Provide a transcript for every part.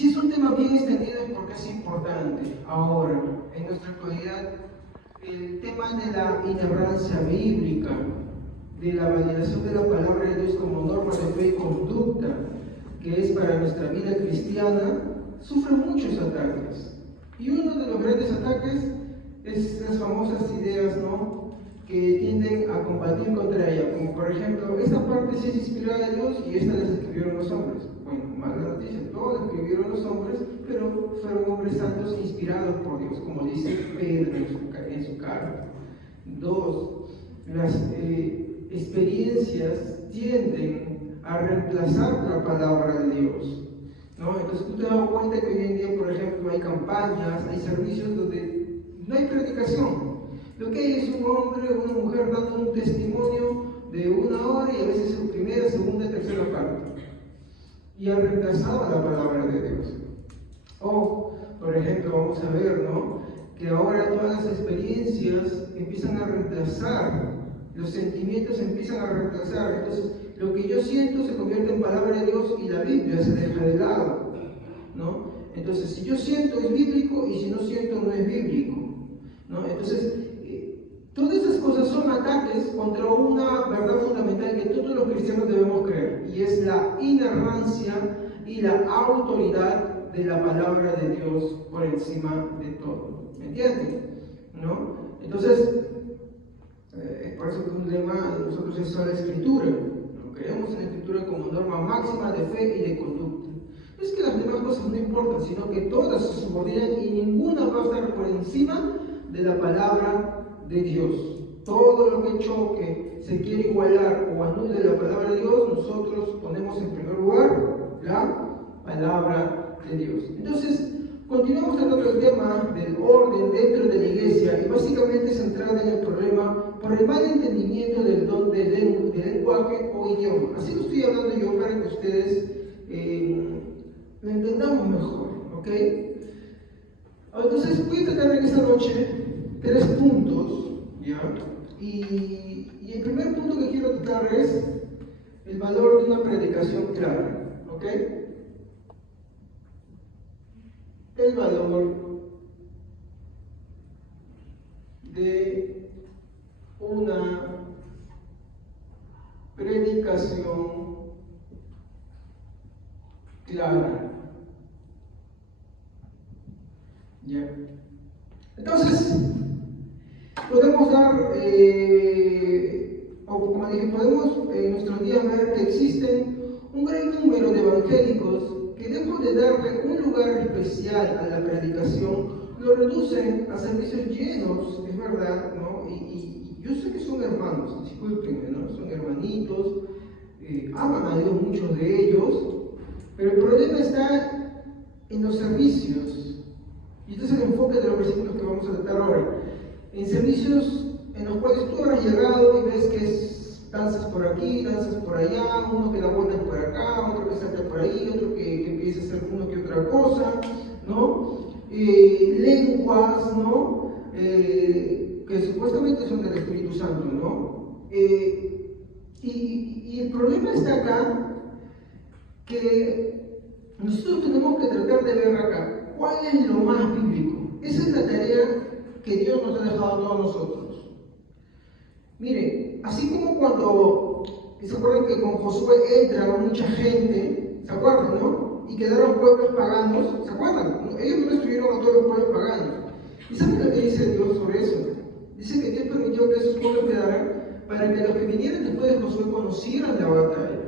si es un tema bien extendido es porque es importante. Ahora, en nuestra actualidad, el tema de la inerrancia bíblica, de la validación de la palabra de Dios como norma de fe y conducta, que es para nuestra vida cristiana, sufre muchos ataques. Y uno de los grandes ataques es las famosas ideas, ¿no?, que tienden a combatir contra ella, como por ejemplo, esta parte sí es inspirada de Dios y esta las escribieron los hombres. Bueno, mala noticia, todos escribieron los hombres, pero fueron hombres santos inspirados por Dios, como dice Pedro en su carta. Dos, las experiencias tienden a reemplazar la palabra de Dios, ¿no? Entonces tú te das cuenta que hoy en día, por ejemplo, hay campañas, hay servicios donde no hay predicación. Lo que hay es un hombre o una mujer dando un testimonio de 1 hora y a veces su primera, segunda, tercera parte. Y ha reemplazado la palabra de Dios. O, por ejemplo, vamos a ver, ¿no?, que ahora todas las experiencias empiezan a reemplazar, los sentimientos empiezan a reemplazar. Entonces, lo que yo siento se convierte en palabra de Dios y la Biblia se deja de lado, ¿no? Entonces, si yo siento es bíblico y si no siento no es bíblico, ¿no? Entonces, todas esas cosas son ataques contra una verdad fundamental que todos los cristianos debemos creer, y es la inerrancia y la autoridad de la palabra de Dios por encima de todo. ¿Me entienden? ¿No? Entonces, por eso que un lema de nosotros es la Escritura. ¿No? Creemos en la Escritura como norma máxima de fe y de conducta. No es que las demás cosas no importan, sino que todas se subordinan y ninguna va a estar por encima de la palabra de Dios. Todo lo que choque, se quiere igualar o anule la palabra de Dios, nosotros ponemos en primer lugar la palabra de Dios. Entonces, continuamos tratando el tema del orden dentro de la iglesia y básicamente centrada en el problema por el mal entendimiento del don del lenguaje o idioma. Así lo estoy hablando yo para que ustedes lo entendamos mejor, ¿ok? Entonces, voy a tratar en esta noche 3 puntos, ¿ya? Y el primer punto que quiero tratar es el valor de una predicación clara, ¿ok? El valor de una predicación clara. ¿Ya? Entonces, podemos dar, o como dije, podemos en nuestros días ver que existen un gran número de evangélicos que lejos de darle un lugar especial a la predicación, lo reducen a servicios llenos, es verdad, ¿no? Y yo sé que son hermanos, discúlpenme, ¿no? Son hermanitos, aman a Dios muchos de ellos, pero el problema está en los servicios. Y este es el enfoque de los versículos que vamos a tratar ahora. En servicios en los cuales tú habrás llegado y ves que danzas por aquí, danzas por allá, uno que da vueltas por acá, otro que salta por ahí, otro que empieza a hacer uno que otra cosa, ¿no? Lenguas, ¿no? Que supuestamente son del Espíritu Santo, ¿no? Y el problema está acá, que nosotros tenemos que tratar de ver acá cuál es lo más bíblico. Esa es la tarea que Dios nos ha dejado a todos nosotros. Miren, así como cuando, ¿se acuerdan que con Josué entra mucha gente? ¿Se acuerdan, no? Y quedaron pueblos paganos, ¿se acuerdan? Ellos no destruyeron a todos los pueblos paganos. ¿Y saben lo que dice Dios sobre eso? Dice que Dios permitió que esos pueblos quedaran para que los que vinieran después de Josué conocieran la batalla.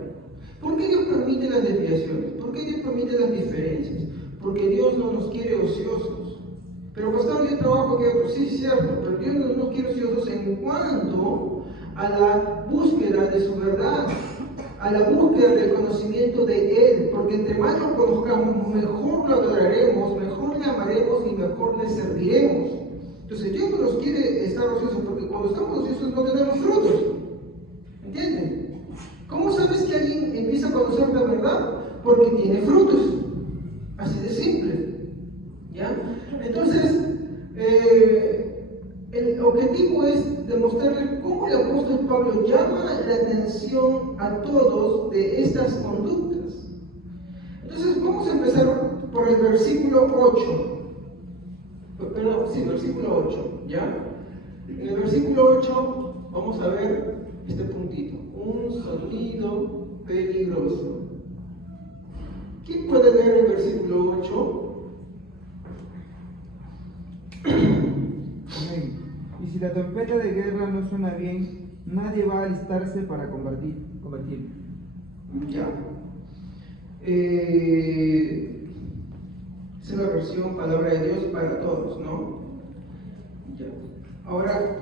¿Por qué Dios permite las desviaciones? ¿Por qué Dios permite las diferencias? Porque Dios no nos quiere ociosos. Pero pastor, yo trabajo que, pues sí, es cierto, pero Dios no nos quiere ociosos en cuanto a la búsqueda de su verdad, a la búsqueda del conocimiento de Él, porque entre más lo conozcamos, mejor lo adoraremos, mejor le amaremos y mejor le serviremos. Entonces Dios no nos quiere estar ociosos, porque cuando estamos ociosos no tenemos frutos. ¿Entienden? ¿Cómo sabes que alguien empieza a conocer la verdad? Porque tiene frutos. Así de simple. ¿Ya? Entonces, el objetivo es demostrarles cómo el apóstol Pablo llama la atención a todos de estas conductas. Entonces, vamos a empezar por versículo 8. Perdón, sí, versículo 8, ¿ya? En el versículo 8 vamos a ver este puntito. Un sonido peligroso. ¿Quién puede leer el versículo 8? Amén. Y si la trompeta de guerra no suena bien, nadie va a alistarse para combatir. Ya. Es la versión palabra de Dios para todos, ¿no? Ya. Ahora,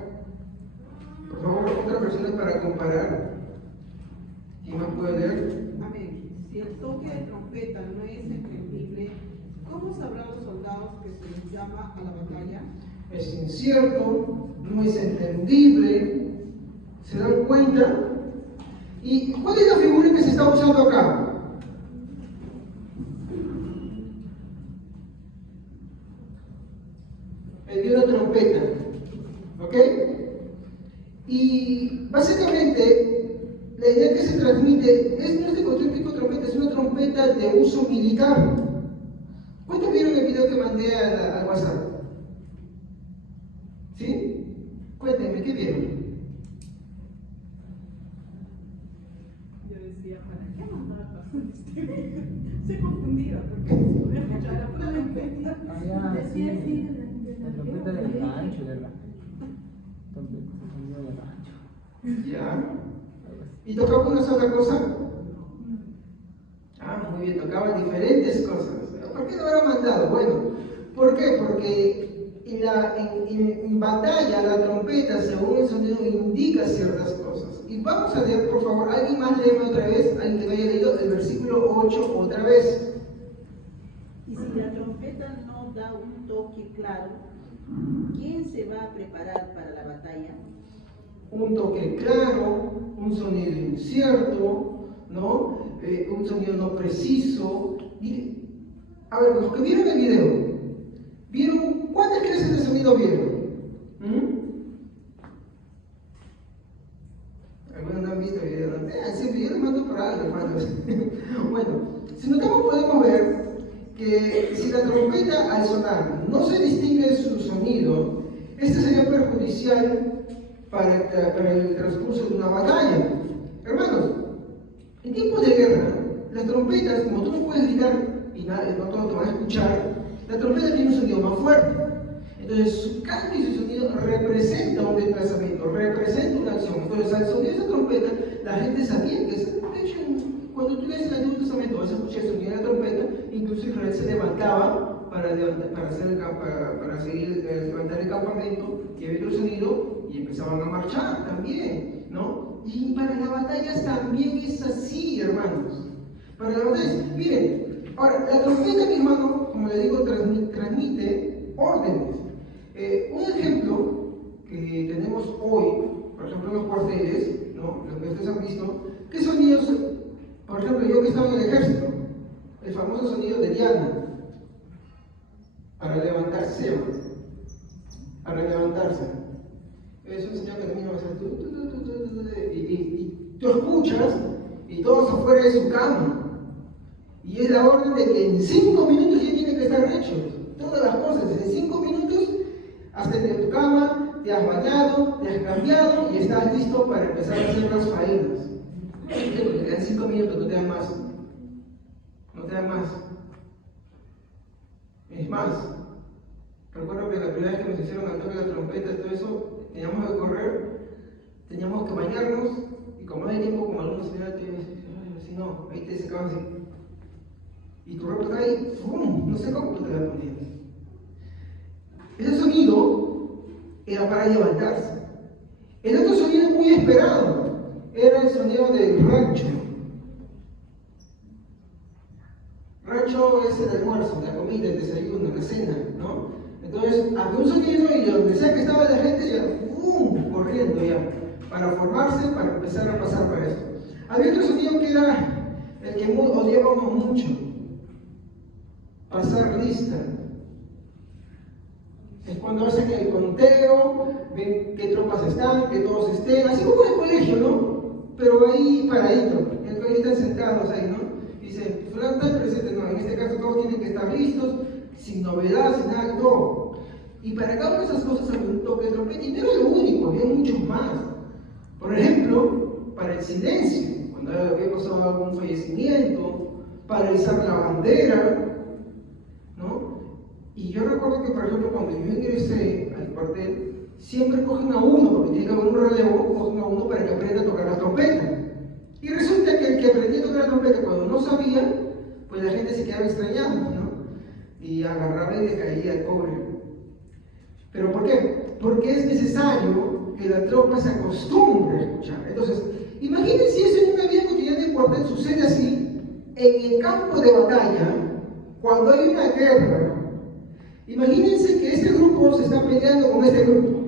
por favor, otras versiones para comparar. ¿Quién más puede leer? Amén. Si el toque de trompeta no es entendible, ¿cómo sabrán los soldados que se les llama a la batalla? Es incierto, no es entendible. ¿Se dan cuenta? ¿Y cuál es la figura que se está usando acá? El de una trompeta, ¿ok? Y básicamente la idea que se transmite no es de típico trompeta, es una trompeta de uso militar. ¿Cuántos vieron el video que mandé al WhatsApp? ¿Sí? Cuéntenme, ¿qué vieron? Yo decía, ¿para qué mandar este video? Se confundía porque me escuchaba la trompeta. Sí, la trompeta del rancho, ¿verdad? Trompeta, sonido del rancho. Ya. ¿Y tocaba una sola cosa? Ah, muy bien, tocaban diferentes cosas. ¿Por qué no habrá mandado? Bueno, ¿por qué? Porque en batalla la trompeta, según el sonido, indica ciertas cosas. Y vamos a leer, por favor, alguien más léeme otra vez, alguien que no haya leído el versículo 8 otra vez. Y si la trompeta no da un toque claro, ¿quién se va a preparar para la batalla? Un toque claro, un sonido incierto, ¿no? Un sonido no preciso. Mire, a ver, los que vieron el video, ¿vieron cuántas clases de sonido vieron? Algunos no han visto el video, ¿no? Siempre yo lo mando por algo, hermanos. Bueno, si notamos podemos ver que si la trompeta al sonar no se distingue su sonido, este sería perjudicial para el transcurso de una batalla. Hermanos, en tiempos de guerra, las trompetas, como tú no puedes gritar y no todos te van a escuchar, la trompeta tiene un sonido más fuerte. Entonces, su canto y su sonido representa un desplazamiento, representa una acción. Entonces, al sonido de esa trompeta, la gente sabía que, de hecho, cuando tú lees el Antiguo Testamento, vas a escuchar el sonido de la trompeta, incluso Israel se levantaba para seguir levantar el campamento, y había otro sonido, y empezaban a marchar también, ¿no? Y para las batallas también es así, hermanos. Para las batallas, miren, ahora, la trompeta, mi hermano, como le digo, transmite órdenes. Un ejemplo que tenemos hoy, por ejemplo, en los cuarteles, ¿no? Los que ustedes han visto, ¿qué sonidos? Por ejemplo, yo que estaba en el ejército, el famoso sonido de Diana, para levantarse, se llama, para levantarse. Es un señor que termina a hacer y tú escuchas, y todos afuera de su cama. Y es la orden de que en 5 minutos ya tiene que estar hecho. Todas las cosas, en 5 minutos, hasta en tu cama, te has bañado, te has cambiado y estás listo para empezar a hacer las faenas. Porque te quedan 5 minutos, no te dan más. No te dan más. Es más, recuerdo que la primera vez que nos hicieron cantar la trompeta y todo eso, teníamos que correr, teníamos que bañarnos, y como no hay tiempo, como algunos señores te dicen, si no, ahí te secaban así. Y tu ropa cae y ¡fum! No sé cómo tú te la ponías. Ese sonido era para levantarse. El otro sonido muy esperado era el sonido del rancho. Rancho es el almuerzo, la comida, el desayuno, la cena, ¿no? Entonces, había un sonido y donde sea que estaba la gente, ya ¡pum! Corriendo ya, para formarse, para empezar a pasar para eso. Había otro sonido que era el que odiábamos mucho: pasar lista. Es cuando hacen el conteo, ven qué tropas están, que todos estén, así como en el colegio, ¿no? Pero ahí paradito, en el colegio están sentados ahí, ¿no? Dice, fulano está presente, no, en este caso todos tienen que estar listos, sin novedad, sin nada, todo. Y para cada una de esas cosas había un toque de trompeta, y no era lo único, había muchos más. Por ejemplo, para el silencio, cuando había pasado algún fallecimiento, para izar la bandera, ¿no? Y yo recuerdo que, por ejemplo, cuando yo ingresé al cuartel, siempre cogen a uno, porque tiene que haber un relevo, cogen a uno para que aprenda a tocar la trompeta. Y resulta que el que aprendía a tocar la trompeta cuando no sabía, pues la gente se quedaba extrañando, ¿no? Y agarraba y le caía el pobre. ¿Pero por qué? Porque es necesario que la tropa se acostumbre a escuchar. Entonces, imagínense eso en una vida cotidiana en cuartel sucede así, en el campo de batalla, cuando hay una guerra. Imagínense que este grupo se está peleando con este grupo.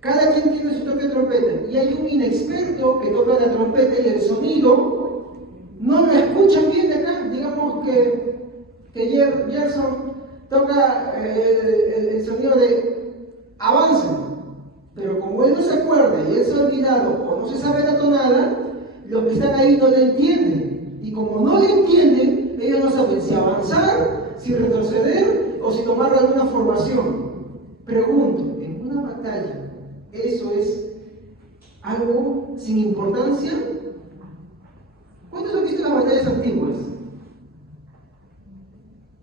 Cada quien tiene su toque de trompeta y hay un inexperto que toca la trompeta y el sonido no lo escuchan bien de acá. Digamos que Gerson toca el sonido de avance, pero como él no se acuerda y él se ha olvidado o no se sabe la tonada, los que están ahí no le entienden. Y como no le entienden, ellos no saben si avanzar, si retroceder o si tomar alguna formación. Pregunto, en una batalla, ¿eso es algo sin importancia? ¿Cuántos han visto las batallas antiguas?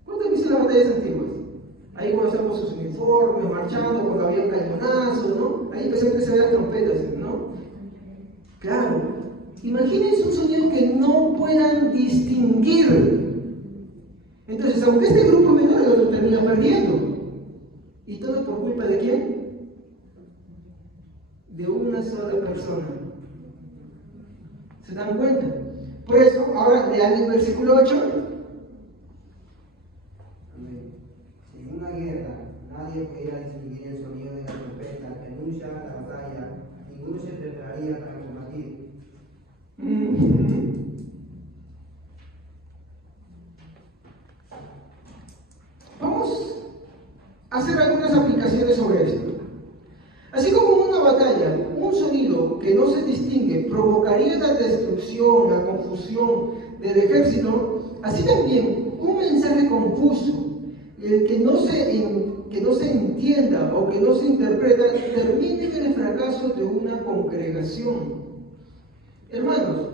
¿Cuántos han visto las batallas antiguas? Ahí cuando estamos sus uniformes, marchando, cuando había un cañonazo, ¿no? Ahí especialmente se ven las trompetas, ¿no? Claro. Imagínense un sonido que no puedan distinguir. Entonces, aunque este grupo menor, el otro termina perdiendo. ¿Y todo por culpa de quién? De una sola persona. ¿Se dan cuenta? Por eso, ahora lean el versículo 8. En una guerra, nadie podía distinguir el sonido de la trompeta que anuncia la batalla, ninguno se prepararía para combatir. Vamos a hacer algunas aplicaciones sobre esto. Así como en una batalla, un sonido que no se distingue provocaría la destrucción, la confusión del ejército, así también un mensaje confuso, que no se entienda o que no se interpreta, termina en el fracaso de una congregación. Hermanos,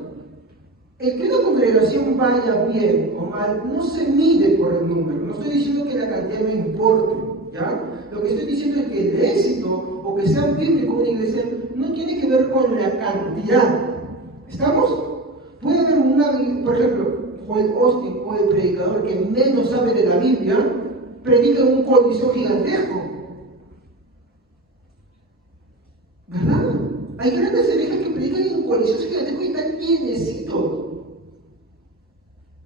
el que una congregación vaya bien o mal no se mide por el número. No estoy diciendo que la cantidad no importe, ¿ya? Lo que estoy diciendo es que el éxito o que sea bíblico una iglesia no tiene que ver con la cantidad. ¿Estamos? Puede haber por ejemplo, Joel Austin o el predicador que menos sabe de la Biblia, predica en un coliseo gigantesco. ¿Verdad? Hay grandes herejes que predican en coaliciones gigantescos y están llenecitos.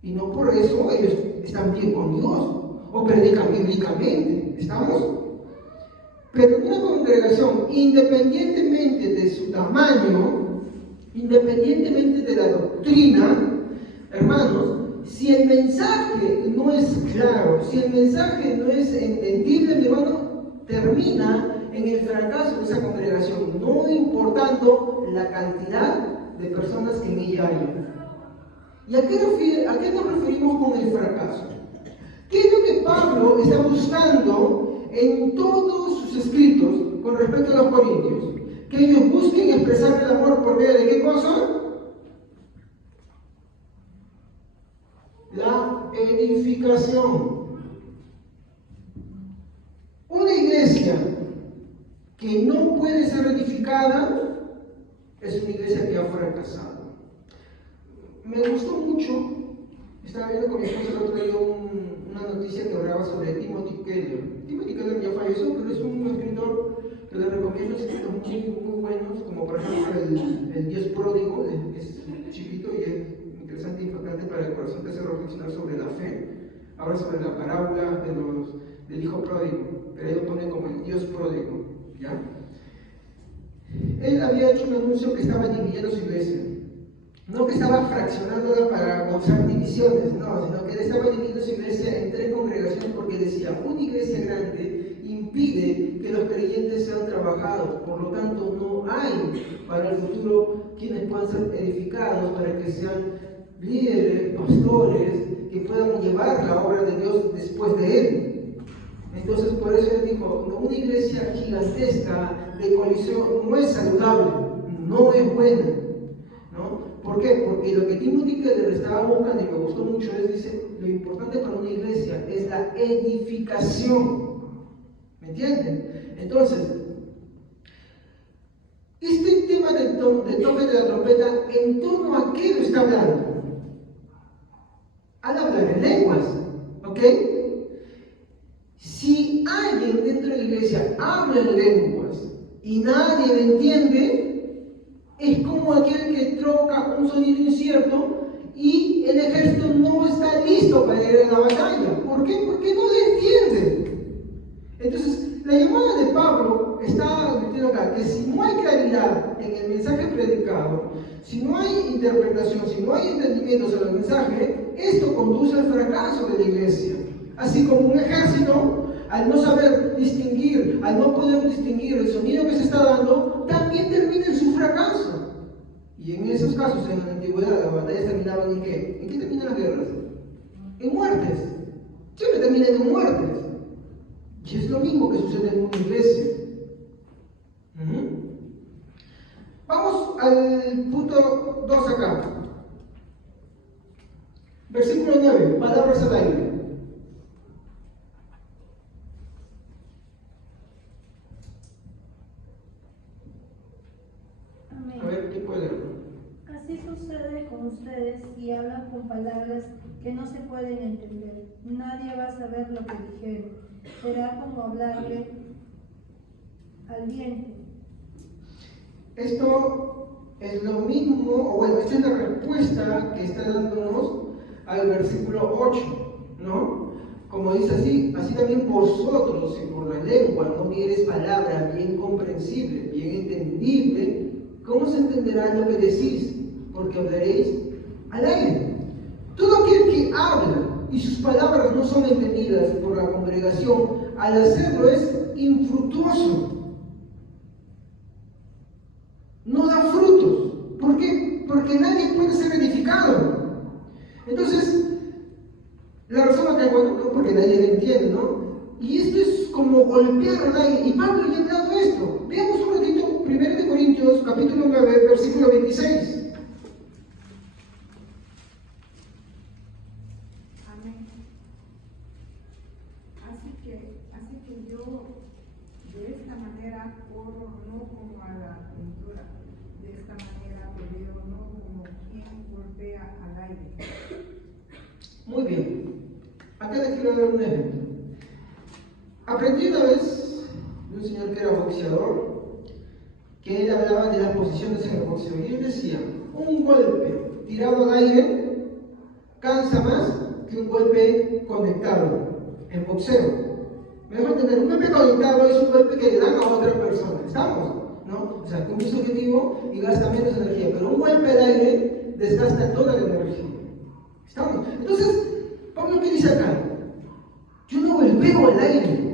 Y no por eso ellos están bien con Dios o predican bíblicamente. ¿Estamos? Pero una congregación, independientemente de su tamaño, independientemente de la doctrina, hermanos, si el mensaje no es claro, si el mensaje no es entendible, mi hermano, termina en el fracaso de esa congregación, no importando la cantidad de personas que en ella hay. ¿Y a qué nos referimos con el fracaso? ¿Qué es lo que Pablo está buscando en todos sus escritos con respecto a los corintios? Que ellos busquen expresar el amor por medio de ¿qué cosa? La edificación. Una iglesia que no puede ser edificada es una iglesia que ha fracasado. Me gustó mucho, estaba viendo con mi esposa el otro día una noticia que hablaba sobre Timothy Keller. Timothy Keller ya falleció, pero es un escritor que le recomiendo escritos muy buenos, como por ejemplo el Dios pródigo, es chiquito y es interesante e impactante para el corazón, te hace reflexionar sobre la fe. Habla sobre la parábola del hijo pródigo, pero él lo pone como el Dios pródigo, ¿ya? Él había hecho un anuncio que estaba dividiendo su iglesia. No que estaba fraccionándola para causar divisiones, no, sino que él estaba dividiendo su iglesia en 3 congregaciones porque decía, una iglesia grande impide que los creyentes sean trabajados, por lo tanto no hay para el futuro quienes puedan ser edificados para que sean líderes, pastores, que puedan llevar llevar la obra de Dios después de él. Entonces, por eso él dijo, no, una iglesia gigantesca de colisión no es saludable, no es buena, ¿no? ¿Por qué? Porque lo que Timothy Keller estaba buscando, y me gustó mucho, es, dice, lo importante para una iglesia es la edificación. ¿Me entienden? Entonces, este tema del toque de la trompeta, ¿en torno a qué lo está hablando? Al hablar en lenguas, ¿ok? Si alguien dentro de la iglesia habla en lenguas y nadie le entiende, es como aquel que troca un sonido incierto y el ejército no está listo para ir a la batalla. ¿Por qué? Porque no le entiende. Entonces, la llamada de Pablo está advirtiendo acá que si no hay claridad en el mensaje predicado, si no hay interpretación, si no hay entendimiento sobre el mensaje, esto conduce al fracaso de la iglesia. Así como un ejército, al no saber distinguir, al no poder distinguir el sonido que se está dando, también termina en su fracaso. Y en esos casos, en la antigüedad, las batallas terminaban ¿en qué? ¿En qué terminan las guerras? En muertes. Siempre terminan en muertes. Y es lo mismo que sucede en una iglesia. Vamos al punto 2 acá. Versículo 9, palabras al aire. Amén. A ver, ¿qué puede leer? Así sucede con ustedes y hablan con palabras que no se pueden entender. Nadie va a saber lo que dijeron. Será como hablarle al viento. Esto es lo mismo, o bueno, esta es la respuesta que está dándonos al versículo 8, ¿no? Como dice así también vosotros, si por la lengua no dieres palabra bien comprensible, bien entendible, ¿cómo se entenderá lo que decís? Porque hablaréis al aire. Todo aquel que habla y sus palabras no son entendidas por la congregación, al hacerlo es infructuoso. No da frutos. ¿Por qué? Porque nadie puede ser edificado. Entonces, la razón acá, bueno, no porque nadie le entiende, ¿no? Y esto es como golpear al aire. Y Pablo ya ha hablado de esto. Veamos un ratito, 1 Corintios, capítulo 9, versículo 26. Amén. Así que yo de esta manera corro no como a la pintura, de esta manera peleo no como quien golpea al aire. Muy bien. Acá les quiero dar un ejemplo. Aprendí una vez de un señor que era boxeador, que él hablaba de las posiciones en el boxeo. Y él decía, un golpe tirado al aire cansa más que un golpe conectado en boxeo. Me dejo entender, un golpe conectado es un golpe que le dan a otra persona. ¿Estamos? ¿No? O sea, cumple su objetivo y gasta menos energía. Pero un golpe al aire desgasta toda la energía. ¿Estamos? Entonces, Pablo, ¿qué dice acá? Yo no golpeo al aire.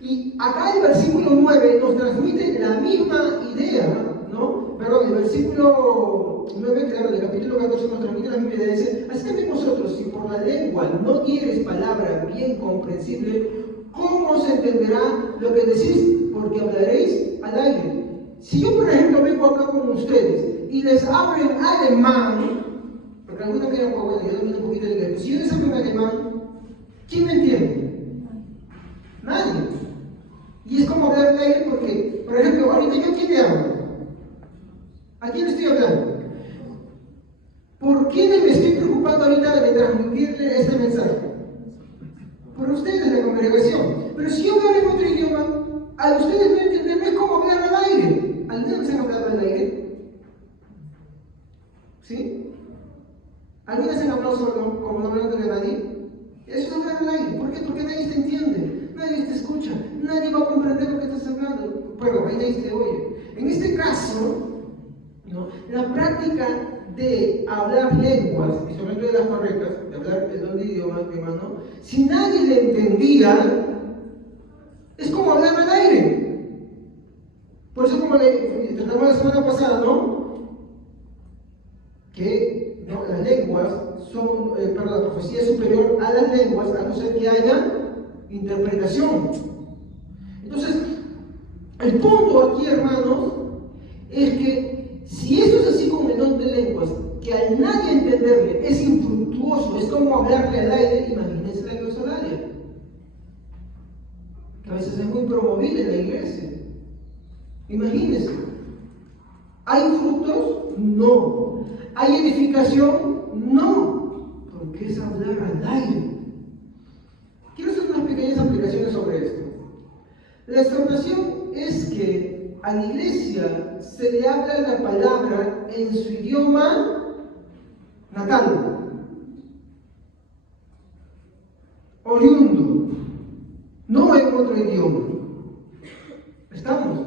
Y acá el versículo 9 nos transmite la misma idea, ¿no? Perdón, el versículo 9, claro, del capítulo 14 nos transmite la misma idea. Dice, así también vosotros, si por la lengua no dieres palabra bien comprensible, ¿cómo se entenderá lo que decís? Porque hablaréis al aire. Si yo, por ejemplo, vengo acá con ustedes y les hablo en alemán, porque algunos miran, pues bueno, yo domino un poquito el inglés, pero si yo les hablo en alemán, ¿quién me entiende? Nadie. Y es como hablar al aire porque, por ejemplo, ahorita yo a quién le hablo. ¿A quién estoy hablando? ¿Por quién me estoy preocupando ahorita de transmitirle este mensaje? Por ustedes, la congregación. Pero si yo hablo en otro idioma, a ustedes no entender, no es como hablar al aire. ¿Alguna vez han hablado al aire? ¿Sí? ¿Alguna vez han hablado solo, como no hablando de nadie? Eso es hablar al aire. ¿Por qué? Porque nadie te entiende, nadie te escucha, nadie va a comprender lo que estás hablando. Bueno, ahí nadie te oye. En este caso, ¿no? La práctica de hablar lenguas, y sobre todo de las correctas, de hablar el don de idiomas, hermano, si nadie le entendía, es como hablar al aire. Por eso, como le tratamos la semana pasada, ¿no? Que ¿no? Las lenguas son, para la profecía es superior a las lenguas, a no ser que haya interpretación. Entonces, el punto aquí, hermanos, es que si eso es así como el don de lenguas, que al nadie entenderle es infructuoso, es como hablarle al aire, imagínense la glosolalia, que a veces es muy promovida en la iglesia. Imagínense. ¿Hay frutos? No. ¿Hay edificación? No. Porque es hablar al aire. Quiero hacer unas pequeñas aplicaciones sobre esto. La exhortación es que a la iglesia se le habla la palabra en su idioma natal, oriundo, no en otro idioma. ¿Estamos?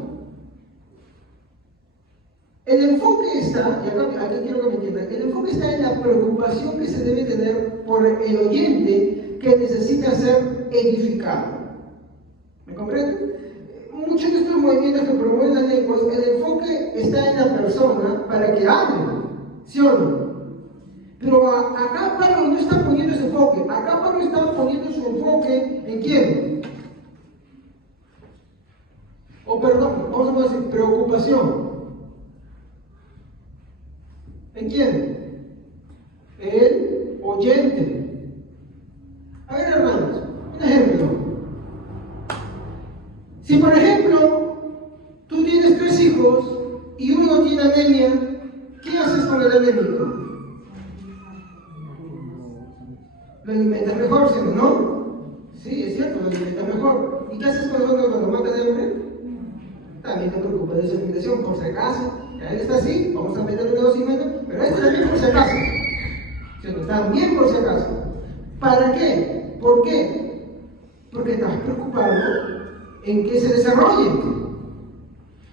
El enfoque está, y acá quiero que me entiendan, el enfoque está en la preocupación que se debe tener por el oyente que necesita ser edificado. ¿Me comprenden? Muchos de estos movimientos que promueven las lenguas, el enfoque está en la persona para que hable, ¿sí o no? Pero acá Pablo no está poniendo ese enfoque, acá Pablo está poniendo su enfoque ¿en quién? O perdón, vamos a decir preocupación. ¿En quién? El oyente. A ver, hermanos, un ejemplo. Si por ejemplo tú tienes 3 hijos y uno tiene anemia, ¿qué haces con el anémico? Lo alimentas mejor, ¿sí o no? Sí, es cierto, lo alimentas mejor. ¿Y qué haces con el otro cuando mata de hambre? También te preocupas de su alimentación, por si acaso. Él está así, vamos a meterle un negocimiento, pero este también por si acaso. ¿Sí o no? También por si acaso. ¿Para qué? ¿Por qué? Porque estás preocupado en que se desarrolle.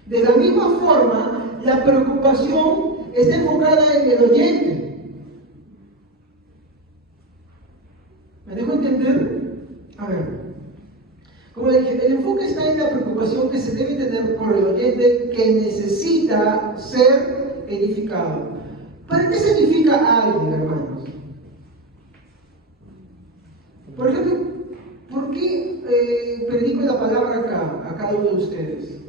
De la misma forma, la preocupación está enfocada en el oyente. ¿Me dejo entender? A ver. Como le dije, el enfoque está en la preocupación que se debe tener por el oyente que necesita ser edificado. ¿Para qué se edifica a alguien, hermanos? Por ejemplo, ¿por qué predico la palabra acá, a cada uno de ustedes?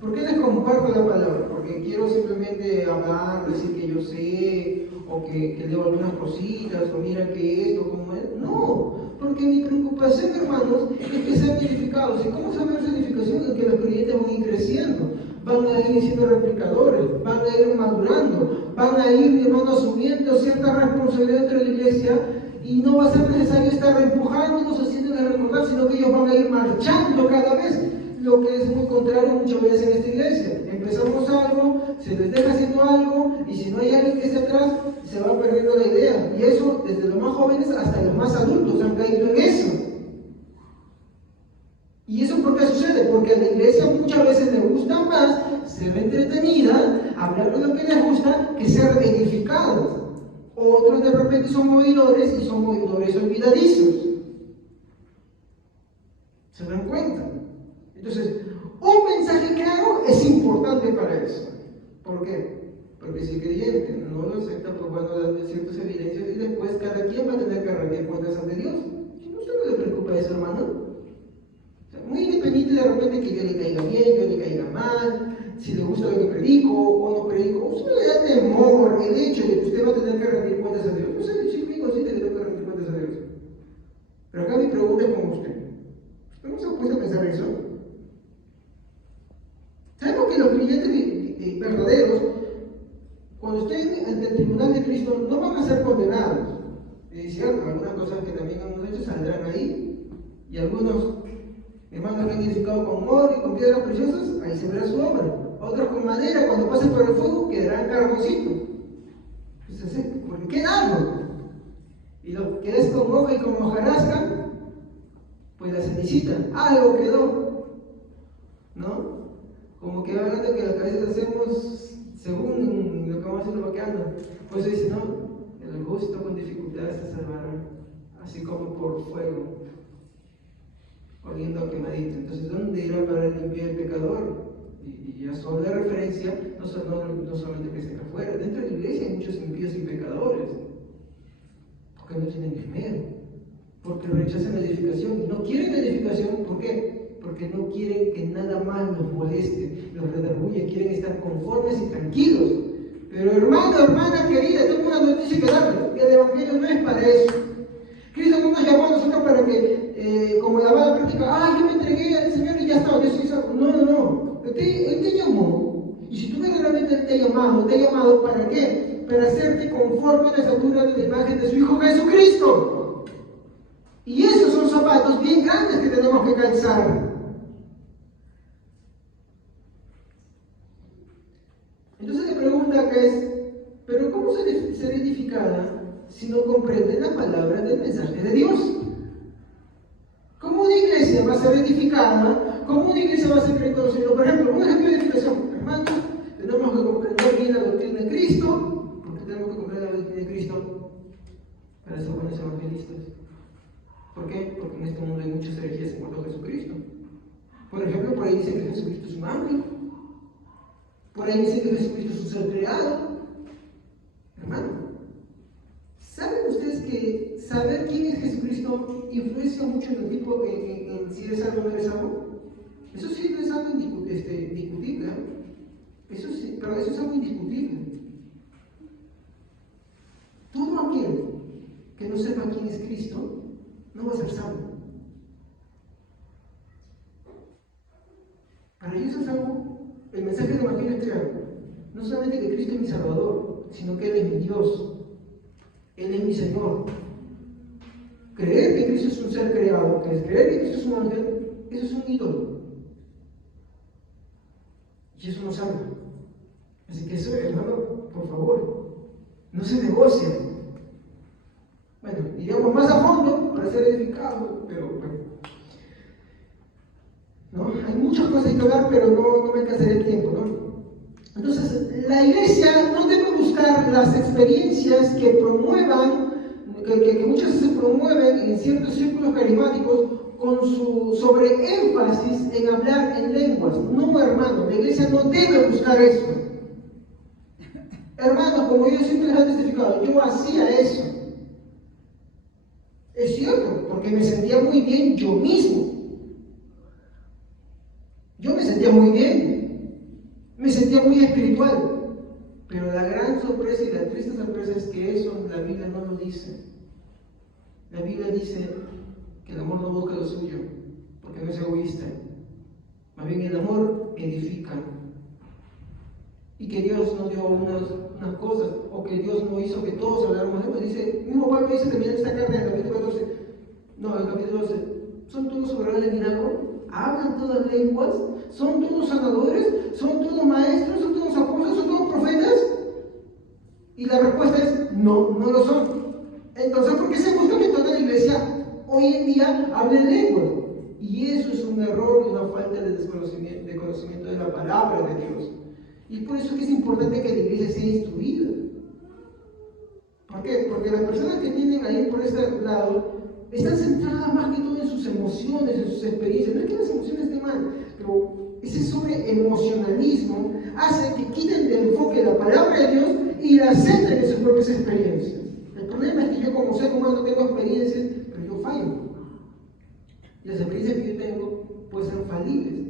¿Por qué les comparto la palabra? ¿Porque quiero simplemente hablar, decir que yo sé, o que leo algunas cositas, o mira que esto, como es? No, porque mi preocupación, hermanos, es que sean edificados. ¿Y cómo saber esa edificación? Es que los creyentes van a ir creciendo, van a ir siendo replicadores, van a ir madurando, van a ir, hermano, asumiendo cierta responsabilidad dentro de la iglesia, y no va a ser necesario estar empujándonos, haciéndoles recordar, sino que ellos van a ir marchando cada vez. Lo que es muy contrario muchas veces en esta iglesia. Empezamos algo, se les deja haciendo algo, y si no hay alguien que esté atrás, se va perdiendo la idea. Y eso, desde los más jóvenes hasta los más adultos, han caído en eso. ¿Y eso por qué sucede? Porque a la iglesia muchas veces le gusta más ser entretenida, hablar de lo que les gusta, que ser edificados. Otros de repente son oidores y son oidores olvidadizos. ¿Se dan cuenta? Entonces, un mensaje claro es importante para eso. ¿Por qué? Porque si el creyente no lo acepta, pues bueno, darle ciertas evidencias y después cada quien va a tener que rendir cuentas ante Dios. Si no, usted no le preocupa eso, hermano. O sea, muy independiente de repente que yo le caiga bien, yo le caiga mal, si le gusta lo que predico o no predico. Usted no le da temor el hecho de que usted va a tener que rendir cuentas a Dios. No sé, si es consciente que tengo que rendir cuentas a Dios. Pero acá mi pregunta es con usted. ¿Usted no se ha puesto a pensar eso? Sabemos que los creyentes verdaderos, cuando estén ante el tribunal de Cristo, no van a ser condenados. Es cierto, algunas cosas que también hemos hecho saldrán ahí, y algunos hermanos que han edificado con oro y con piedras preciosas, ahí se verá su obra. Otros con madera, cuando pasen por el fuego, quedarán carboncito. Entonces, porque queda algo. Y lo que es con hoja y con hojarasca, pues la cenicita, algo quedó, ¿no? Como que hablando que las cabezas hacemos según lo que vamos haciendo vaqueando. Pues dice, no, el justo con dificultades se salvará, así como por fuego, oliendo a quemadito. Entonces, ¿dónde irá para limpiar el pecador? Y ya solo de referencia, no solamente que se afuera, dentro de la iglesia hay muchos impíos y pecadores. porque no tienen esmero, porque rechazan la edificación y no quieren la edificación. ¿Por qué? Porque no quieren que nada más los moleste, los redarguye, quieren estar conformes y tranquilos. Pero hermano, hermana querida, tengo una noticia que darle: el Evangelio no es para eso. Cristo no nos llamó a nosotros para que, como la mala práctica, yo me entregué al Señor y ya está, yo soy salvo. No, no, no. Él te llamó. Y si tú verdaderamente te ha llamado ¿para qué? Para hacerte conforme a la estatura de la imagen de su Hijo Jesucristo. Y esos son zapatos bien grandes que tenemos que calzar. Entonces la pregunta acá es: ¿pero cómo será edificada si no comprende la palabra del mensaje de Dios? ¿Cómo una iglesia va a ser edificada? ¿Cómo una iglesia va a ser reconocida? Por ejemplo, un ejemplo de edificación, hermanos, tenemos que comprender bien la doctrina de Cristo, porque tenemos que comprender la doctrina de Cristo para ser buenos evangelistas. ¿Por qué? Porque en este mundo hay muchas herejías en cuanto a Jesucristo. Por ejemplo, por ahí dicen que Jesucristo es un ángel. Por ahí dicen que Jesucristo es un ser creado. Hermano, ¿saben ustedes que saber quién es Jesucristo influencia mucho en el tipo en si eres salvo o no eres salvo? Eso sí no es algo discutible, ¿eh? Eso sí, pero eso es algo indiscutible. Todo aquel que no sepa quién es Cristo no va a ser salvo. Para yo ser salvo, el mensaje del Evangelio es claro: no solamente que Cristo es mi Salvador, sino que Él es mi Dios, Él es mi Señor. Creer que Cristo es un ser creado, creer que Cristo es un ángel, eso es un ídolo. Y eso no salva. Así que eso, hermano, por favor, no se negocia. Bueno, iríamos más a fondo para ser edificados, pero bueno. ¿No? Hay muchas cosas que hablar, pero no me alcanzaré el tiempo, ¿no? Entonces, la iglesia no debe buscar las experiencias que promuevan, que muchas veces se promueven en ciertos círculos carismáticos con su sobreénfasis en hablar en lenguas. No, hermano, la iglesia no debe buscar eso. Hermano, como yo siempre les he testificado, yo hacía eso. Es cierto, porque me sentía muy bien yo mismo. Yo me sentía muy bien, me sentía muy espiritual, pero la gran sorpresa y la triste sorpresa es que eso la Biblia no lo dice. La Biblia dice que el amor no busca lo suyo, porque no es egoísta. Más bien el amor edifica. Y que Dios no dio unas cosas, o que Dios no hizo que todos habláramos de él. Dice, mismo Pablo dice también en esta carta, en el capítulo 14, no, el capítulo 12, ¿son todos obradores de milagro? ¿Hablan todas lenguas? ¿Son todos sanadores? ¿Son todos maestros? ¿Son todos apóstoles? ¿Son todos profetas? Y la respuesta es no, no lo son. Entonces, ¿por qué se busca que toda la iglesia hoy en día hable lenguas? Y eso es un error y una falta de conocimiento de la palabra de Dios. Y por eso es que es importante que la iglesia sea instruida. ¿Por qué? Porque las personas que tienen ahí por este lado están centradas más que todo en sus emociones, en sus experiencias. No es que las emociones estén mal, pero ese sobreemocionalismo hace que quiten de enfoque la palabra de Dios y la centren en sus propias experiencias. El problema es que yo como ser humano tengo experiencias, pero yo fallo. Y las experiencias que yo tengo pueden ser falibles.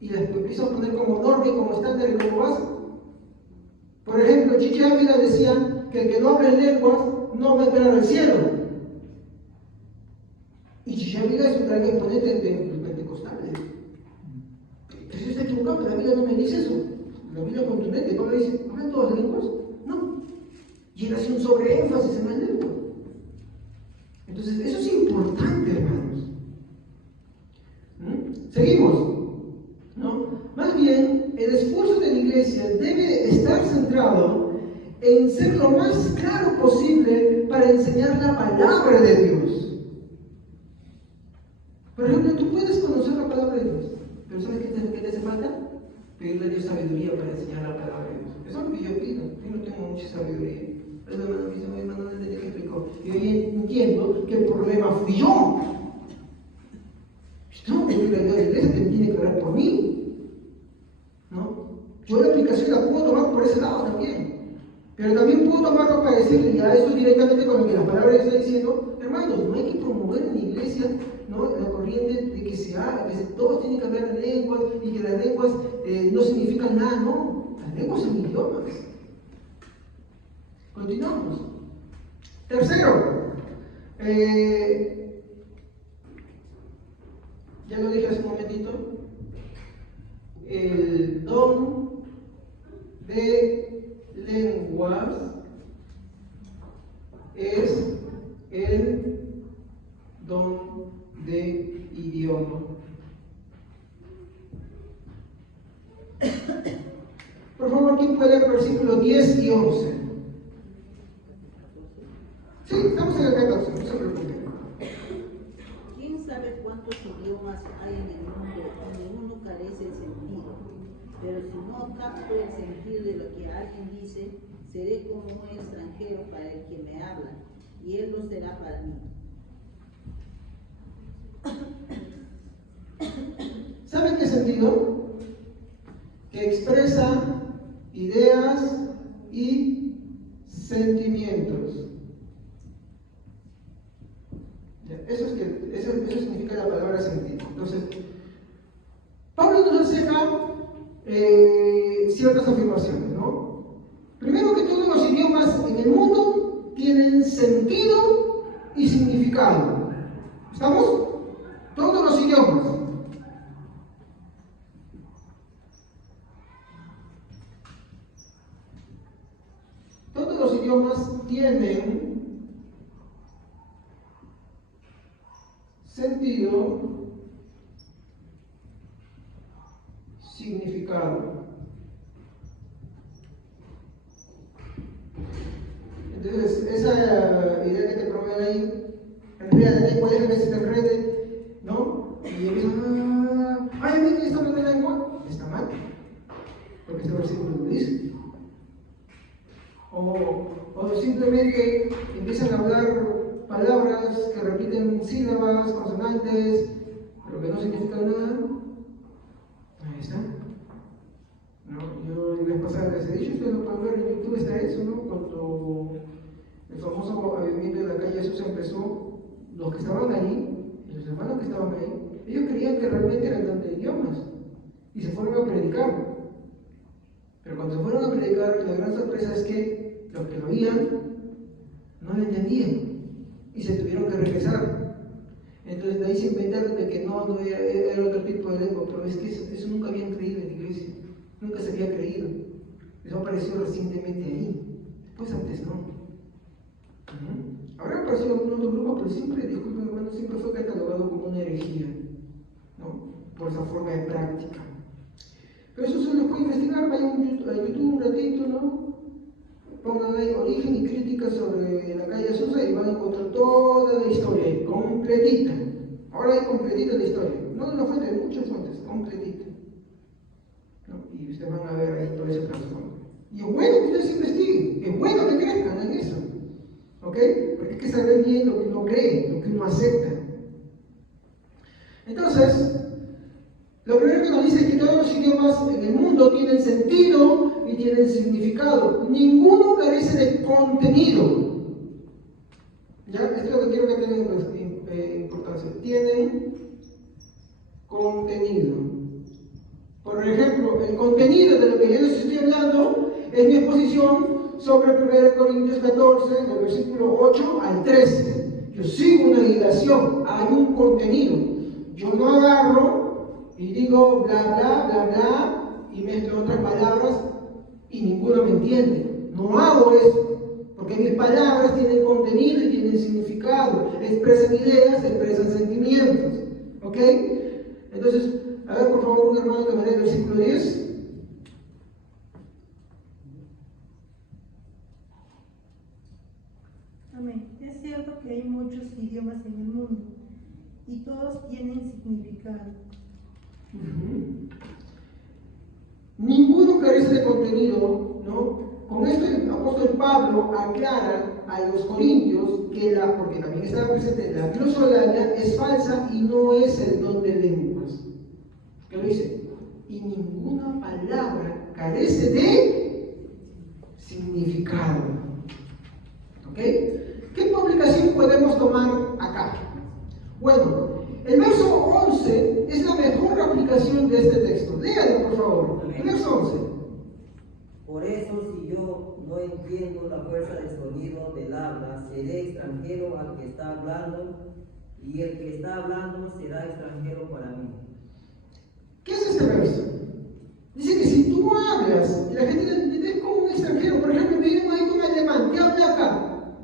Y las empiezo a poner como norma y como estándar y como base. Por ejemplo, Chichi Ávila decía que el que no habla en lenguas no va a entrar al cielo. Y Chichi Ávila es un gran exponente de los pentecostales. Pero si está equivocado, la Biblia no me dice eso. La Biblia es contundente. Pablo dice, ¿hablan todas las lenguas? No. Y él hace un sobreénfasis en la lengua. Entonces, eso es importante, hermanos. Seguimos. ¿No? Más bien, el esfuerzo de la iglesia debe estar centrado en ser lo más claro posible para enseñar la palabra de Dios. Por ejemplo, tú puedes conocer la palabra de Dios, pero ¿sabes qué te hace falta? Pedirle a Dios sabiduría para enseñar la palabra de Dios. Eso es lo que yo pido. Yo no tengo mucha sabiduría. Pero el hermano dice, no, hermano, no entendí que explicó. Y yo entiendo que el problema fui yo. Yo tengo que pedirle a Dios, la iglesia tiene que orar por mí. ¿No? Yo la aplicación la puedo tomar por ese lado también. Pero también puedo tomarlo para decirle ya eso directamente con lo que la palabra está diciendo, hermanos, no hay que promover en la iglesia, ¿no?, la corriente de que todos tienen que hablar en lenguas y que las lenguas no significan nada, no, las lenguas son idiomas. Continuamos. Tercero, ya lo dije hace un momentito, el don de lenguas es el don de idioma. Por favor, ¿quién puede leer versículos 10 y 11? Sí, estamos en el 14, no se preocupen. ¿Quién sabe cuántos idiomas hay en el mundo y ninguno carece el sentido? Pero si no capto el sentido de lo que alguien dice, seré como un extranjero para el que me habla, y él lo será para mí. ¿Saben qué sentido? Que expresa ideas y sentimientos. Eso significa la palabra sentido. Entonces, Pablo nos enseña ciertas afirmaciones, ¿no? Primero, que todos los idiomas en el mundo tienen sentido y significado. ¿Estamos? Todos los idiomas. Todos los idiomas tienen sentido, significado. Entonces, esa idea que te promueven ahí, enreda la lengua, déjame que se te enrede, ¿no? Y empiezan, ay, ven, ¿está mal la lengua? Está mal, porque este versículo lo dice. O simplemente empiezan a hablar palabras que repiten sílabas, consonantes, pero que no significan nada. Ahí está. ¿No? Yo la vez pasada les he dicho, ustedes lo pueden ver en YouTube, está eso, ¿no? Cuando el famoso avivamiento de la calle Jesús empezó, los que estaban ahí, y los hermanos que estaban ahí, ellos creían que realmente eran don de idiomas y se fueron a predicar. Pero cuando se fueron a predicar, la gran sorpresa es que los que lo oían no lo entendían y se tuvieron que regresar. Entonces de ahí se inventaron de que no era otro tipo de lengua, pero es que eso nunca habían creído en la iglesia, nunca se había creído. Eso apareció recientemente ahí, pues antes no. Habrá aparecido algún otro grupo, pero siempre, disculpen hermano, siempre fue catalogado como una herejía, ¿no? Por esa forma de práctica. Pero eso se lo puede investigar, vayan a YouTube un ratito, ¿no? Pongan ahí origen y crítica sobre la calle Azusa y van a encontrar toda la historia, completita. Ahora hay completita la historia, no de una fuente, de muchas fuentes, completita, ¿no? Y ustedes van a ver ahí todo ese trasfondo. Y es bueno que ustedes investiguen, es bueno que crezcan en eso, ¿ok? Porque hay que saber bien lo que uno cree, lo que uno acepta. Entonces, lo primero que nos dice es que todos los idiomas en el mundo tienen sentido y tienen significado. Ninguno carece de contenido. ¿Ya? Esto es lo que quiero que tengan importancia. Tienen contenido. Por ejemplo, el contenido de lo que yo les estoy hablando es mi exposición sobre 1 Corintios 14, del versículo 8 al 13. Yo sigo una dilación, hay un contenido. Yo no agarro y digo bla, bla, bla, bla, y mezclo otras palabras y ninguno me entiende. No hago eso, porque mis palabras tienen contenido y tienen significado, expresan ideas, expresan sentimientos. ¿Ok? Entonces, a ver por favor un hermano que me dé el versículo 10. Amén. Es cierto que hay muchos idiomas en el mundo y todos tienen significado. Ninguno carece de contenido, ¿no? Con esto el apóstol Pablo aclara a los corintios que porque también estaba presente, la glosolalia es falsa y no es el don de lenguas. ¿Qué lo dice? Y ninguna palabra carece de significado. ¿Ok? ¿Qué aplicación podemos tomar acá? Bueno, el verso 11 es la mejor aplicación de este texto. Léalo, por favor. El verso 11. Por eso, si yo no entiendo la fuerza del sonido del habla, seré extranjero al que está hablando, y el que está hablando será extranjero para mí. ¿Qué es este verso? Dice que si tú hablas y la gente lo entiende como un extranjero, por ejemplo, viene un maestro alemán, ¿qué habla acá?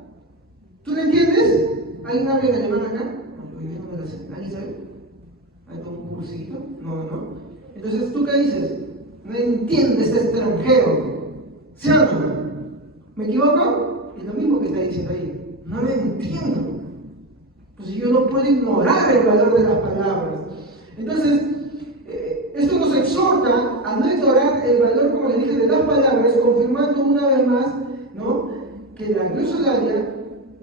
¿Tú lo entiendes? ¿Alguien habla en alemán acá? No me lo sé. ¿Alguien sabe? ¿Hay todo un cursito? No. Entonces, ¿tú qué dices? No entiendes este extranjero. ¿Sí o no? ¿Me equivoco? Es lo mismo que está diciendo ahí. No lo entiendo. Pues yo no puedo ignorar el valor de las palabras. Entonces, esto nos exhorta a no ignorar el valor, como le dije, de las palabras, confirmando una vez más, ¿no?, que la glosolalia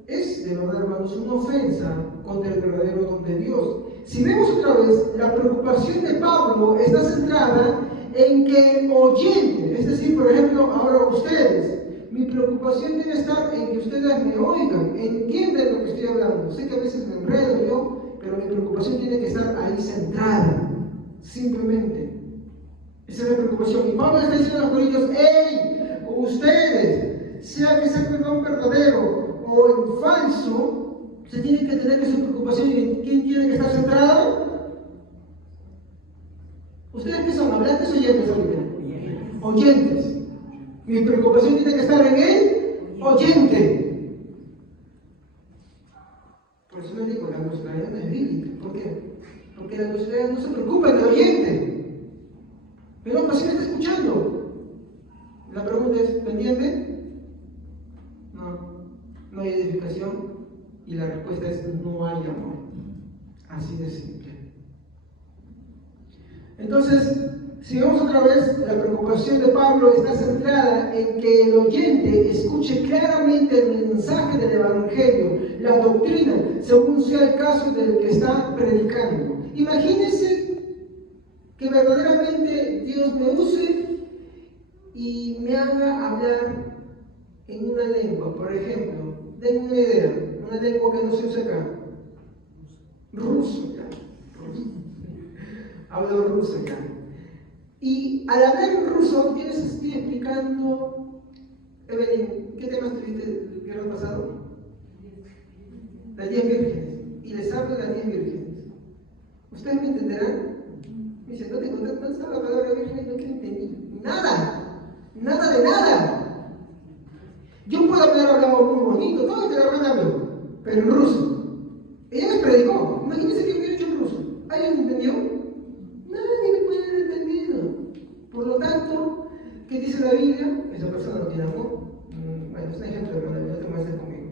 es, de verdad, hermanos, una ofensa contra el verdadero don de Dios. Si vemos otra vez, la preocupación de Pablo está centrada en que el oyente, es decir, por ejemplo, ahora ustedes, mi preocupación debe estar en que ustedes me oigan, entiendan lo que estoy hablando. Sé que a veces me enredo yo, pero mi preocupación tiene que estar ahí centrada, simplemente. Esa es la preocupación. Y Pablo está diciendo a los corintios: ¡hey! Ustedes, sea que sea perdón verdadero o en falso, se tienen que tener que su preocupación. ¿Y quién tiene que estar centrado? ¿Ustedes qué son? ¿Hablantes o oyentes ahorita? Oyentes. Mi preocupación tiene que estar en el oyente. Por eso les digo, la glosolalia no es bíblica. ¿Por qué? Porque la glosolalia no se preocupa del oyente. Pero pues si me está escuchando. La pregunta es, ¿me entiende? No hay edificación. Y la respuesta es, no hay amor. Así de simple. Entonces, si vemos otra vez, la preocupación de Pablo está centrada en que el oyente escuche claramente el mensaje del Evangelio, la doctrina, según sea el caso del que está predicando. Imagínense que verdaderamente Dios me use y me haga hablar en una lengua, por ejemplo, denme una idea, una lengua que no se usa acá. Ruso, ya. Hablo ruso ya. Y al hablar en ruso, yo les estoy explicando, Evelyn, ¿qué temas tuviste el viernes pasado? Las 10 vírgenes. Y les hablo de las 10 vírgenes. ¿Ustedes me entenderán? Me dicen, no te conté dónde está la palabra virgen, no que entendí. Nada. Nada de nada. Yo puedo haber hablado muy bonito, todo lo que la hermana habló, pero en ruso. Ella les predicó. Imagínense que hubiera hecho en ruso. ¿Alguien me entendió? Nadie me puede haber entendido. Por lo tanto, ¿qué dice la Biblia? Esa persona no tiene amor. Bueno, es un ejemplo, hermano, no te muestres conmigo.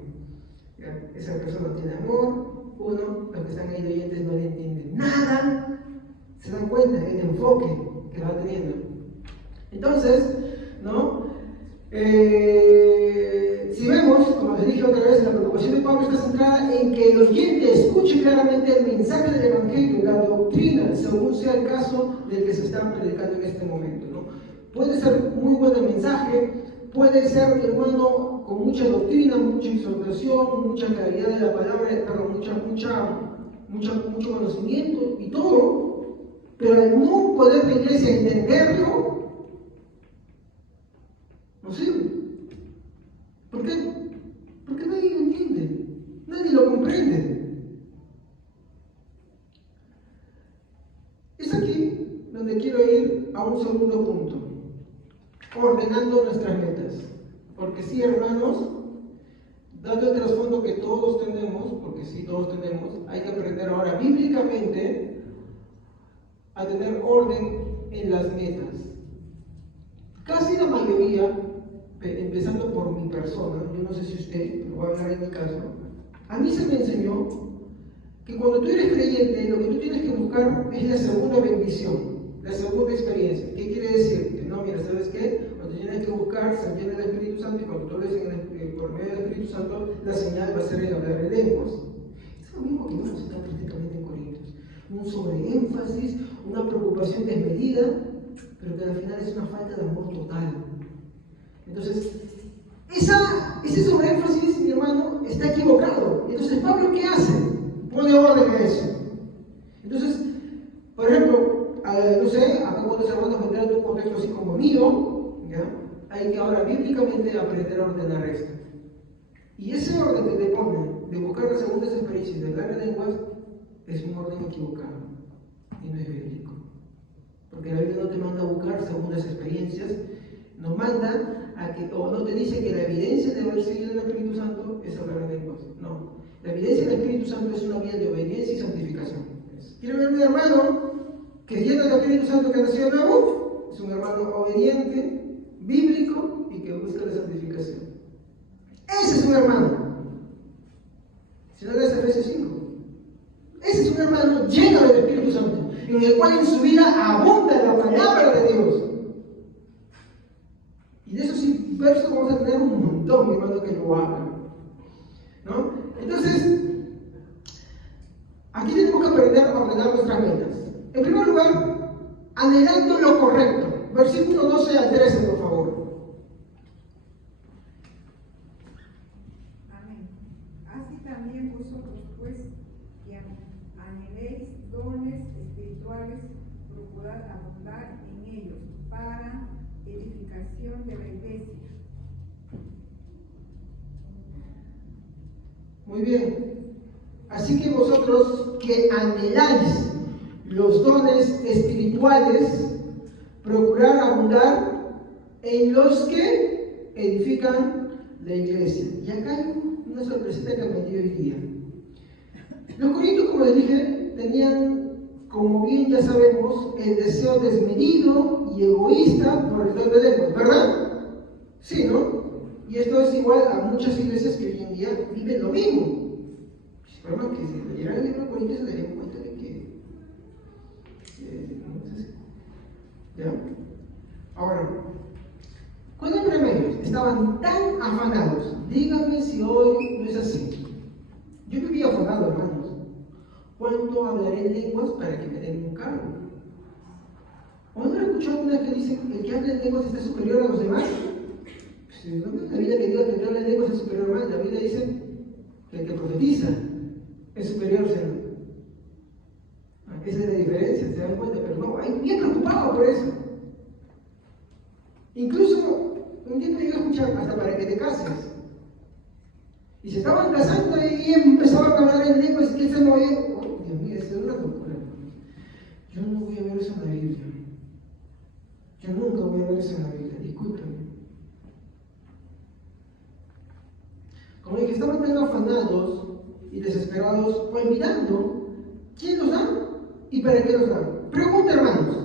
¿Ya? Esa persona no tiene amor. Uno, los que están ahí de oyentes no le entienden nada. Se dan cuenta el enfoque que va teniendo. Entonces, ¿no? Si vemos, como les dije otra vez, la preocupación de Pablo está centrada en que el oyente escuche claramente el mensaje del Evangelio, la doctrina, según sea el caso del que se está predicando en este momento, ¿no? Puede ser muy buen el mensaje, puede ser, hermano, con mucha doctrina, mucha exhortación, mucha claridad de la palabra, mucho conocimiento y todo, pero al no poder la iglesia entenderlo, no sirve. ¿Por qué? Porque nadie lo entiende, nadie lo comprende. Es aquí donde quiero ir a un segundo punto, ordenando nuestras metas. Porque sí, hermanos, dado el trasfondo que todos tenemos, porque sí, todos tenemos, hay que aprender ahora bíblicamente a tener orden en las metas. Casi la mayoría, empezando por mi persona, yo no sé si usted, pero voy a hablar en mi caso, a mí se me enseñó que cuando tú eres creyente, lo que tú tienes que buscar es la segunda bendición, la segunda experiencia. ¿Qué quiere decir? Que no, mira, ¿sabes qué? Cuando tienes que buscar, se llena el Espíritu Santo, y cuando tú lees por medio del Espíritu Santo, la señal va a ser el hablar en lenguas. Es lo mismo que vemos acá prácticamente en Corintios. Un sobreénfasis, una preocupación desmedida, pero que al final es una falta de amor total. Entonces, Ese sobreénfasis, mi hermano, está equivocado. Entonces, ¿Pablo qué hace? Pone orden a eso. Entonces, por ejemplo, no sé, acá cuando se van a meter en un contexto así como mío, ¿ya? Hay que ahora bíblicamente aprender a ordenar esto. Y ese orden que te ponen de buscar las segundas experiencias y de hablar en lenguas es un orden equivocado y no es bíblico. Porque la Biblia no te manda a buscar segundas experiencias, nos manda a que, o no te dice que la evidencia de haber seguido el Espíritu Santo es hablar en lenguas. No, la evidencia del Espíritu Santo es una vía de obediencia y santificación. ¿Quiere ver un hermano que llena del Espíritu Santo que ha nacido nuevo? Es un hermano obediente, bíblico y que busca la santificación. Ese es un hermano. Si no lees Efesios 5. Ese es un hermano lleno del Espíritu Santo, en el cual en su vida abunda la palabra de Dios. Y de esos versos vamos a tener un montón, mi hermano, que lo hagan. ¿No? Entonces, aquí tenemos que aprender a ordenar nuestras metas. En primer lugar, anhelando lo correcto. Versículo 12 al 13, por favor. Amén. Así también vosotros, pues, que anheléis dones espirituales, procurad abundar en ellos para edificación de la iglesia. Muy bien. Así que vosotros que anheláis los dones espirituales, procurad abundar en los que edifican la iglesia. Y acá hay una sorpresita que me dio hoy día. Los corintios, como les dije, tenían, como bien ya sabemos, el deseo desmedido y egoísta por el don de lenguas, ¿verdad? Sí, ¿no? Y esto es igual a muchas iglesias que hoy en día viven lo mismo. Pero más que si leyeran el libro de Corintios se darían cuenta de que no es así. ¿Ya? Ahora, cuando entre medios estaban tan afanados, díganme si hoy no es así. Yo vivía afanado, hermanos. ¿Cuánto hablaré en lenguas para que me den un cargo? ¿O no he escuchado alguna que dice que el que habla en lenguas está superior a los demás? Pues, no es la Biblia que diga que el que habla en lenguas es superior a los demás. La Biblia dice que el que profetiza es superior al Señor. Esa es la diferencia, se dan cuenta, pero no, hay bien preocupado por eso. Incluso un tiempo llegué a escuchar hasta para que te cases. Y se estaban casando y empezaban a hablar en lenguas y que se movía. Oh, Dios mío, eso es una locura. Yo no voy a ver eso en la Biblia. Yo nunca voy a ver eso en la Biblia, discúlpenme. Como dije, estaban tan afanados y desesperados, olvidando quién los da y para qué los da. Pregunta, hermanos,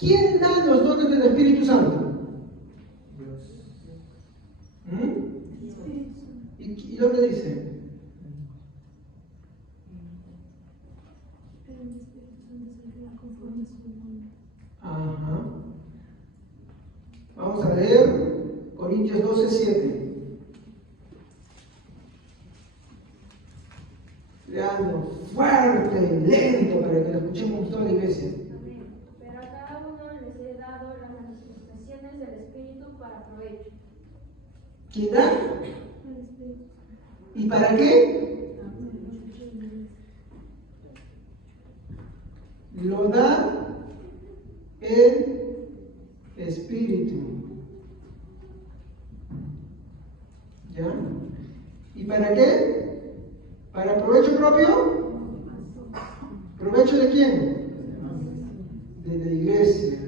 ¿quién da los dones del Espíritu Santo? ¿Y dónde dice? Ajá. Vamos a leer Corintios 12, 7. Leando fuerte, lento, para que lo escuchemos toda la iglesia. Amén. Pero a cada uno les he dado las manifestaciones del Espíritu para provecho. ¿Quién da? ¿Y para qué? Lo da el Espíritu. ¿Ya? ¿Y para qué? ¿Para provecho propio? ¿Provecho de quién? De la iglesia.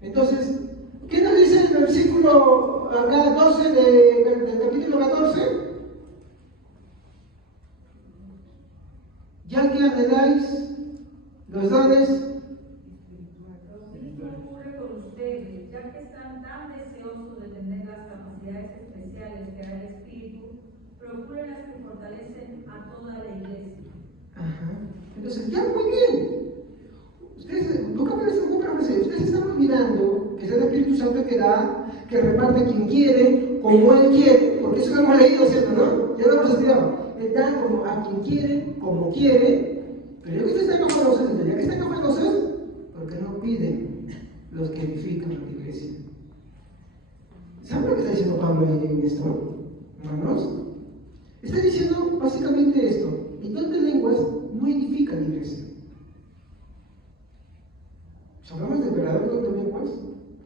Entonces, ¿qué nos dice el versículo acá 12 del capítulo 14? Ya que anheláis los dones. Lo mismo ocurre con ustedes, ya que están tan deseosos de tener las capacidades especiales que da el Espíritu, procuren las que fortalecen a toda la iglesia. Ajá. Entonces, ya muy bien. Ustedes, ustedes están olvidando que es el Espíritu Santo que da, que reparte quien quiere, como Él quiere, porque eso lo hemos leído, ¿cierto? ¿No? Ya lo hemos estudiado. Él da como a quien quiere, como quiere, pero ya que ustedes están afanosos, ¿por qué no piden? los que edifican la iglesia. ¿Saben lo que está diciendo Pablo en esto, hermanos? Está diciendo básicamente esto: el don de lenguas no edifica la iglesia. Si hablamos del verdadero don de lenguas,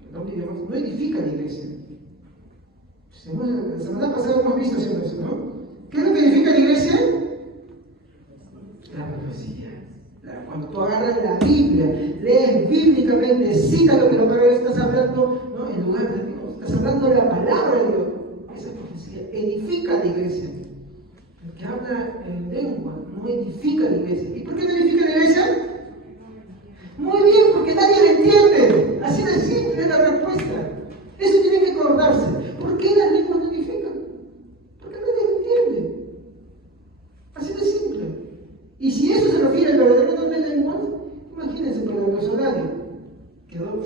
el don de idiomas no edifica la iglesia. La semana pasada hemos visto haciendo eso, ¿no? ¿Qué es lo que edifica la iglesia? La profecía. Cuando tú agarras la Biblia, lees bíblicamente, cita lo que la palabra estás hablando, ¿no? En lugar de Dios, estás hablando de la palabra de Dios. Esa profecía edifica la iglesia. El que habla en lengua no edifica la iglesia. ¿Y por qué no edifica la iglesia? Muy bien, porque nadie le entiende. Así de simple es la respuesta. Eso tiene que acordarse. ¿Por qué la lengua no edifica? Porque nadie lo entiende. Así de simple. Y si eso se refiere al verdadero don de lenguas, imagínense que el glosolario quedó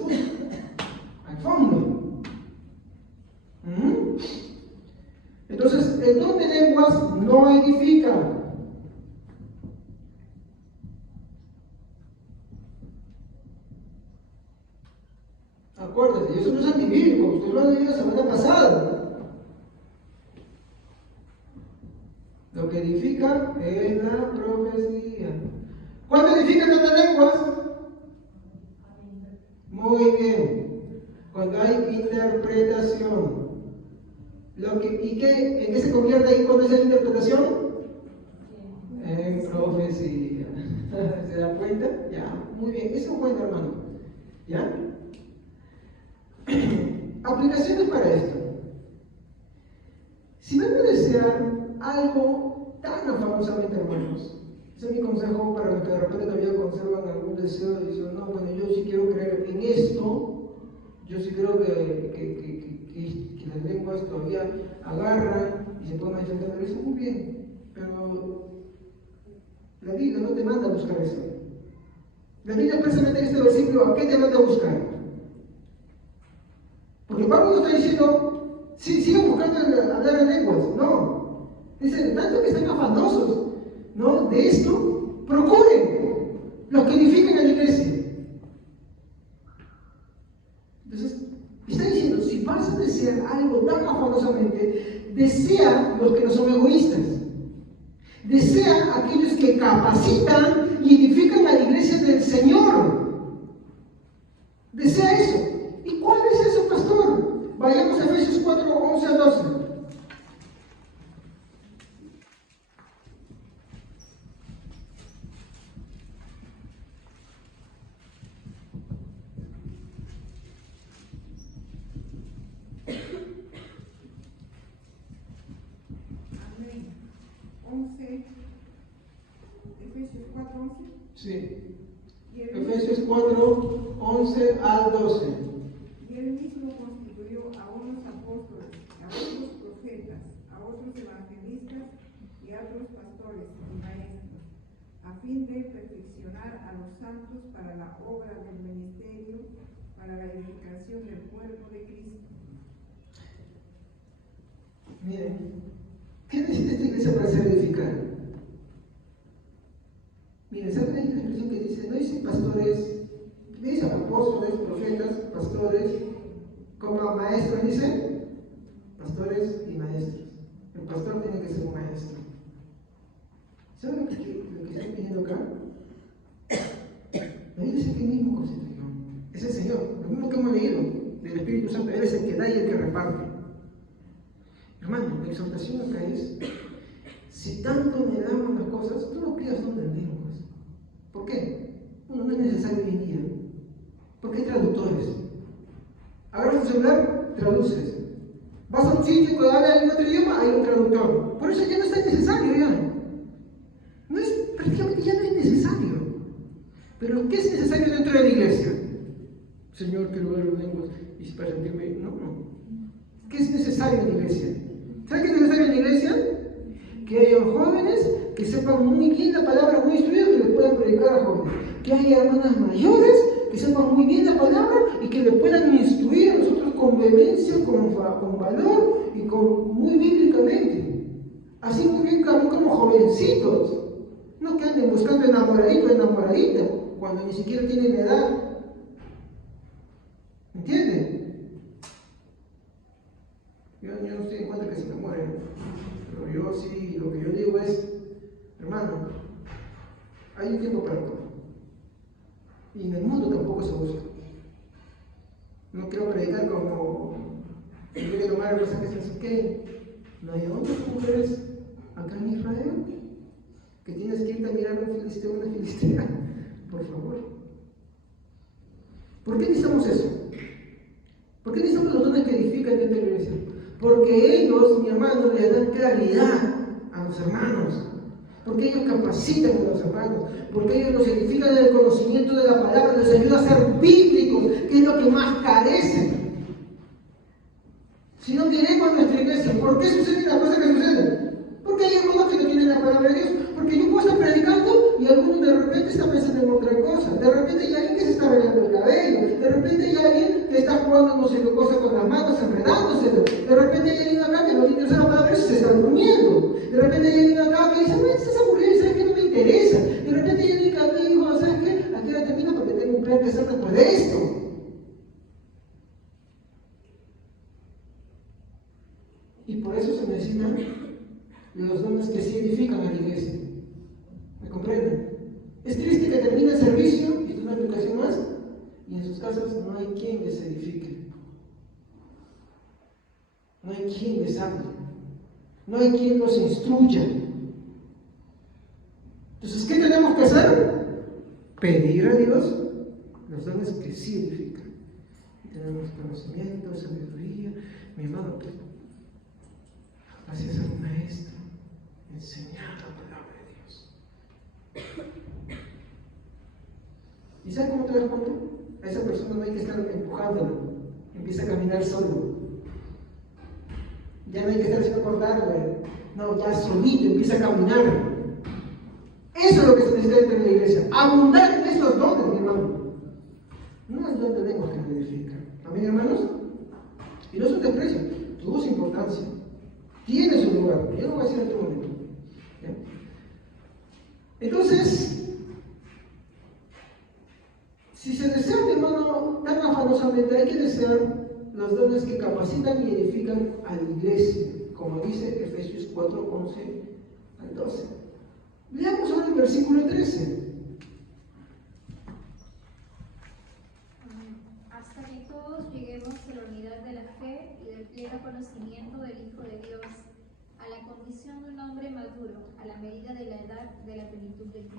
al fondo. Entonces, el don de lenguas no edifica. Acuérdense, eso no es antibíblico, ustedes lo han leído la semana pasada. Lo que edifica es la profecía. ¿Cuándo edifica el don de lenguas? Muy bien. Cuando hay interpretación. ¿En qué se convierte ahí cuando es la interpretación? En profecía. ¿Se da cuenta? Ya, muy bien. Eso es bueno, hermano. ¿Ya? Aplicaciones para esto. Si van a desear algo tan afamosamente, hermanos, ese es mi consejo para los que de repente todavía conservan algún deseo y dicen: no, bueno, yo sí quiero creer en esto, yo sí creo que las lenguas todavía agarran y se pueden manifestar de eso. Muy bien, pero la Biblia no te manda a buscar eso. La Biblia expresamente en este versículo, ¿a qué te manda a buscar? Porque Pablo no está diciendo: sí, sigan buscando hablar en lenguas. No. Dice: tanto que están afanosos, ¿no?, de esto, procuren los que edifican a la iglesia. Entonces, está diciendo: si vas a desear algo tan afanosamente, desea los que no son egoístas. Desea aquellos que capacitan y edifican a la iglesia del Señor. Desea eso. ¿Y cuál es eso, pastor? Vayamos a Efesios 4, 11 a 12. Amén. 11, Efesios 4, 11. Sí. Y Efesios 4, 11 al 12. Y él mismo constituyó a unos apóstoles, a otros profetas, a otros evangelistas y a otros pastores y maestros, a fin de perfeccionar a los santos para la obra del ministerio, para la edificación del cuerpo de Cristo. Miren, ¿qué necesita esta iglesia para ser edificada? Miren, ¿saben la expresión que dice? No dice pastores, dice apóstoles, profetas, pastores, como maestros, dice pastores y maestros. El pastor tiene que ser un maestro. ¿Saben lo que está pidiendo acá? La Biblia dice que el mismo constituyó. Es el Señor, lo mismo que hemos leído del Espíritu Santo. Él es el que da y el que reparte. Hermano, la exhortación acá es: si tanto anhelamos las cosas, tú no pidas donde lenguas. ¿Por qué? Uno, no es necesario hoy en día. Porque hay traductores. Agarras tu celular, traduces. Vas a un sitio que habla en otro idioma, hay un traductor. Por eso ya no está necesario, ya. No es, prácticamente ya no es necesario. Pero ¿qué es necesario dentro de la iglesia? Señor, quiero ver las lenguas y para sentirme. No. ¿Qué es necesario en la iglesia? ¿Sabe qué es necesario en la iglesia? Que haya jóvenes que sepan muy bien la palabra, muy instruidos, que le puedan predicar a jóvenes. Que haya hermanas mayores que sepan muy bien la palabra y que le puedan instruir a nosotros con vehemencia, con valor y muy bíblicamente. Así muy bien como jovencitos. No que anden buscando enamoradito, enamoradita, cuando ni siquiera tienen edad. ¿Entienden? Yo no estoy en cuenta que se me mueren, pero yo sí, lo que yo digo es, hermano, hay un tiempo para todo. Y en el mundo tampoco se usa. No quiero predicar como quiere tomar el pasaje de que no hay otras mujeres acá en Israel que tienes que irte a mirar a un filisteo o una filistea, por favor. ¿Por qué necesitamos eso? ¿Por qué necesitamos los dones que edifican dentro de la iglesia? Porque ellos, mi hermano, le dan claridad a los hermanos. Porque ellos capacitan a los hermanos. Porque ellos los edifican en el conocimiento de la palabra, les ayuda a ser bíblicos, que es lo que más carecen. Si no queremos nuestra iglesia, ¿por qué suceden las cosas que suceden? Porque hay algunos que no tienen la palabra de Dios. Porque yo puedo estar predicando y algunos de repente están pensando en otra cosa. De repente hay alguien que se está arreglando el cabello. De repente hay alguien que está jugando no sé qué cosa con las manos, enredándose. De repente hay alguien acá que no tiene la palabra de Dios y se está durmiendo. De repente hay alguien acá que dice, no, estás aburrido, ¿sabes qué? No me interesa. De repente hay alguien acá que dijo, ¿sabes qué? Aquí la termino porque tengo un plan que hacer después de esto. Y por eso se necesitan los dones que sí edifican a la iglesia. ¿Me comprenden? Es triste que termine el servicio, y es una aplicación más, y en sus casas no hay quien les edifique. No hay quien les hable. No hay quien los instruya. Entonces, ¿qué tenemos que hacer? Pedir a Dios los dones que sí edifican. Y tenemos conocimiento, sabiduría. Mi hermano, gracias al maestro, enseñar la palabra de Dios. ¿Y sabes cómo te das cuenta? A esa persona no hay que estar empujándola, empieza a caminar solo. Ya no hay que estar haciendo cortarle, no, ya solito empieza a caminar. Eso es lo que se necesita dentro de la iglesia, abundar en esos dones, mi hermano. No es donde tenemos que edificar. ¿Amén, hermanos? Y no es un desprecio, tuvo su importancia. Tiene su lugar, yo no voy a decir en este momento. ¿Ya? Entonces, si se desea, mi hermano, tan afanosamente, hay que desear los dones que capacitan y edifican a la iglesia, como dice Efesios 4, 11 al 12. Leamos ahora el versículo 13. Hasta que todos lleguemos a la unidad de la fe y del pleno conocimiento del Hijo de Dios, a la condición de un hombre maduro, a la medida de la edad de la plenitud de Cristo.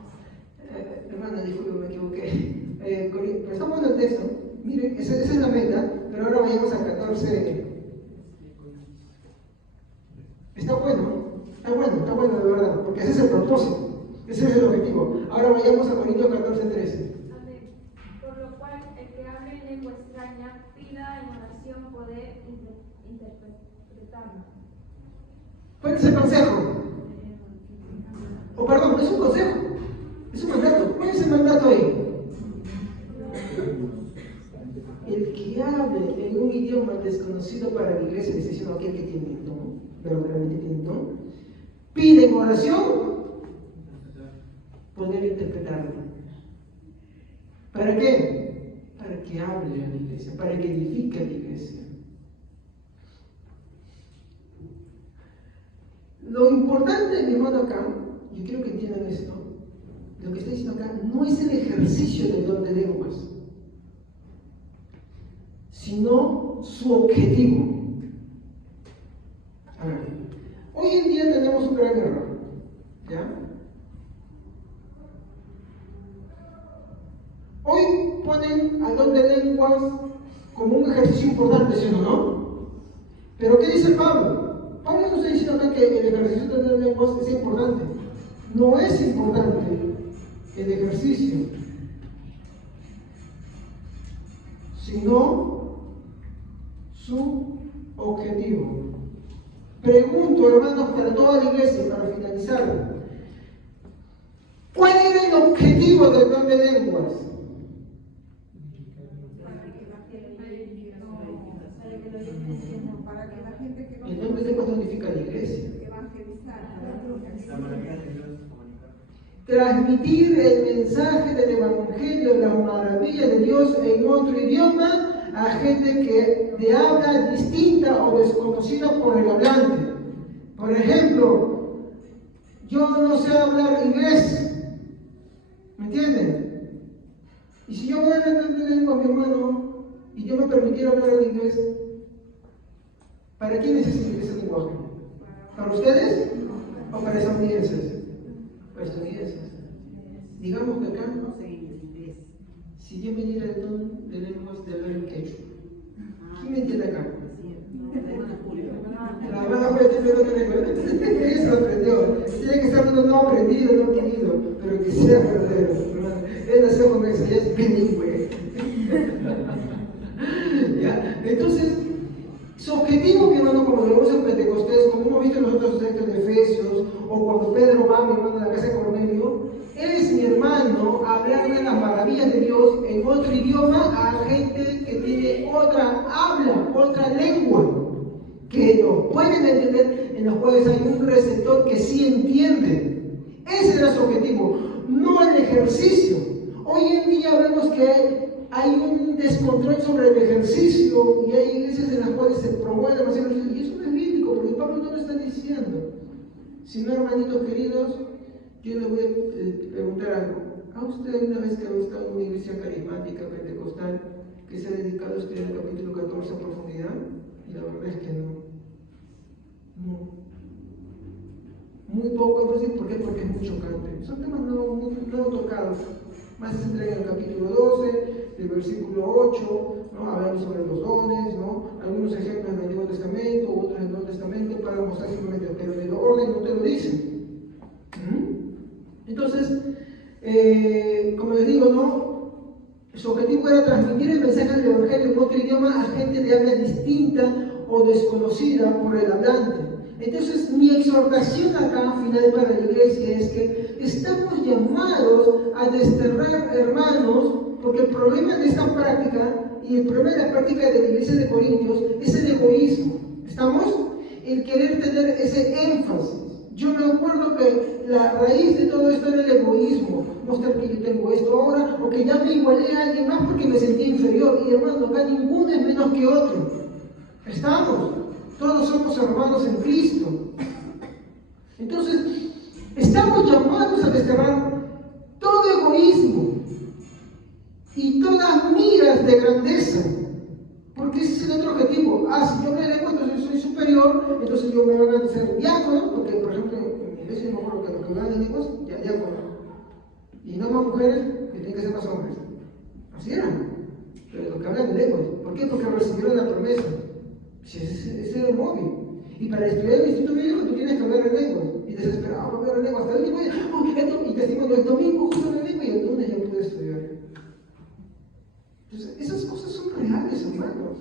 Hermana, disculpe, me equivoqué. Estamos en el texto. Miren, esa es la meta, pero ahora vayamos a 14. Está bueno, de verdad, porque ese es el propósito, ese es el objetivo. Ahora vayamos a Corintios 14, 13. Amén. Por lo cual, el que hable en lengua extraña, pida en oración poder interpretarla. ¿Cuál es el consejo? O perdón, no es un consejo, es un mandato. ¿Cuál es el mandato ahí? El que hable en un idioma desconocido para la iglesia, le está diciendo aquel que tiene el don, verdaderamente tiene el don, pide en oración poder interpretarlo. ¿Para qué? Para que hable a la iglesia, para que edifique a la iglesia. Lo importante, mi hermano, acá, yo quiero que entiendan esto, lo que está diciendo acá no es el ejercicio del don de lenguas, sino su objetivo. A ver, hoy en día tenemos un gran error, ¿ya? Hoy ponen al don de lenguas como un ejercicio importante, ¿sí o no? Pero ¿qué dice Pablo? Pablo no está diciendo acá que el ejercicio del don de lenguas es importante. No es importante el ejercicio, sino su objetivo. Pregunto, hermanos, para toda la iglesia, para finalizar, ¿cuál era el objetivo del don de lenguas? El don de lenguas no unifica la iglesia. Transmitir el mensaje del Evangelio, las maravillas de Dios en otro idioma a gente que de habla distinta o desconocida por el hablante. Por ejemplo, yo no sé hablar inglés, ¿me entienden? Y si yo voy a hablar de lengua, mi hermano, y yo me permitiera hablar el inglés, ¿para quién necesita ese lenguaje? ¿Para ustedes o para estadounidenses? Para estadounidenses. Digamos que acá, si yo me diera el don de lenguas de hablar en quechua, ¿quién me entiende acá? La hermana Julia tiene otra lengua. Eso aprendió. Tiene que ser no aprendido, no adquirido, pero que sea verdadero. Él nació con eso, ya es bilingüe. ¿Ya? Entonces, su objetivo, mi hermano, como lo vemos en Pentecostés, como hemos visto en los otros textos de Efesios, o cuando Pedro va, mi hermano, a la casa de Cornelio, es, mi hermano, hablar de las maravillas de Dios en otro idioma a gente que tiene otra habla, otra lengua, que nos pueden entender, en los cuales hay un receptor que sí entiende. Ese era su objetivo, no el ejercicio. Hoy en día vemos que hay un descontrol sobre el ejercicio y hay iglesias en las cuales se promueve demasiado, y eso no es bíblico, porque Pablo no lo está diciendo. Si no, hermanitos queridos, yo les voy a preguntar algo. ¿A usted alguna vez que ha estado en una iglesia carismática, pentecostal, que se ha dedicado a estudiar el capítulo 14 a profundidad? Y la verdad es que no. Muy poco énfasis, ¿por qué? Porque es muy chocante. Son temas no tocados. Más se centra en el capítulo 12, del versículo 8, ¿no? Hablamos sobre los dones, ¿no? Algunos ejemplos del Antiguo Testamento, otros del Nuevo Testamento, para mostrar simplemente, pero en el orden no te lo dicen. Entonces, como les digo, ¿no? Su objetivo era transmitir el mensaje del Evangelio en otro idioma a gente de habla distinta o desconocida por el hablante. Entonces, mi exhortación acá, final para la iglesia, es que estamos llamados a desterrar, hermanos, porque el problema de esta práctica y el problema de la práctica de la iglesia de Corintios es el egoísmo. ¿Estamos? El querer tener ese énfasis. Yo me acuerdo que la raíz de todo esto era el egoísmo. Mostrar que yo tengo esto ahora, o que ya me igualé a alguien más porque me sentí inferior. Y hermano, acá ninguno es menos que otro. ¿Estamos? Todos somos hermanos en Cristo. Entonces, estamos llamados a desterrar todo egoísmo y todas miras de grandeza. Porque ese es el otro objetivo. Si yo me lengua, entonces soy superior, entonces yo me voy a hacer diácono, porque por ejemplo, en mi iglesia me acuerdo que los que hablan de lenguas, ya diácono. Y no más mujeres, que tienen que ser más hombres. Así eran. Pero los que hablan de lenguas. ¿Por qué? Porque recibieron la promesa. Ese era el móvil. Y para estudiar el instituto bíblico tú tienes que hablar en lenguas. Y desesperado, hablar en lenguas. Hasta el domingo, y testimonio, el domingo justo en lengua y el lunes ya pude estudiar. Entonces, esas cosas son reales, hermanos.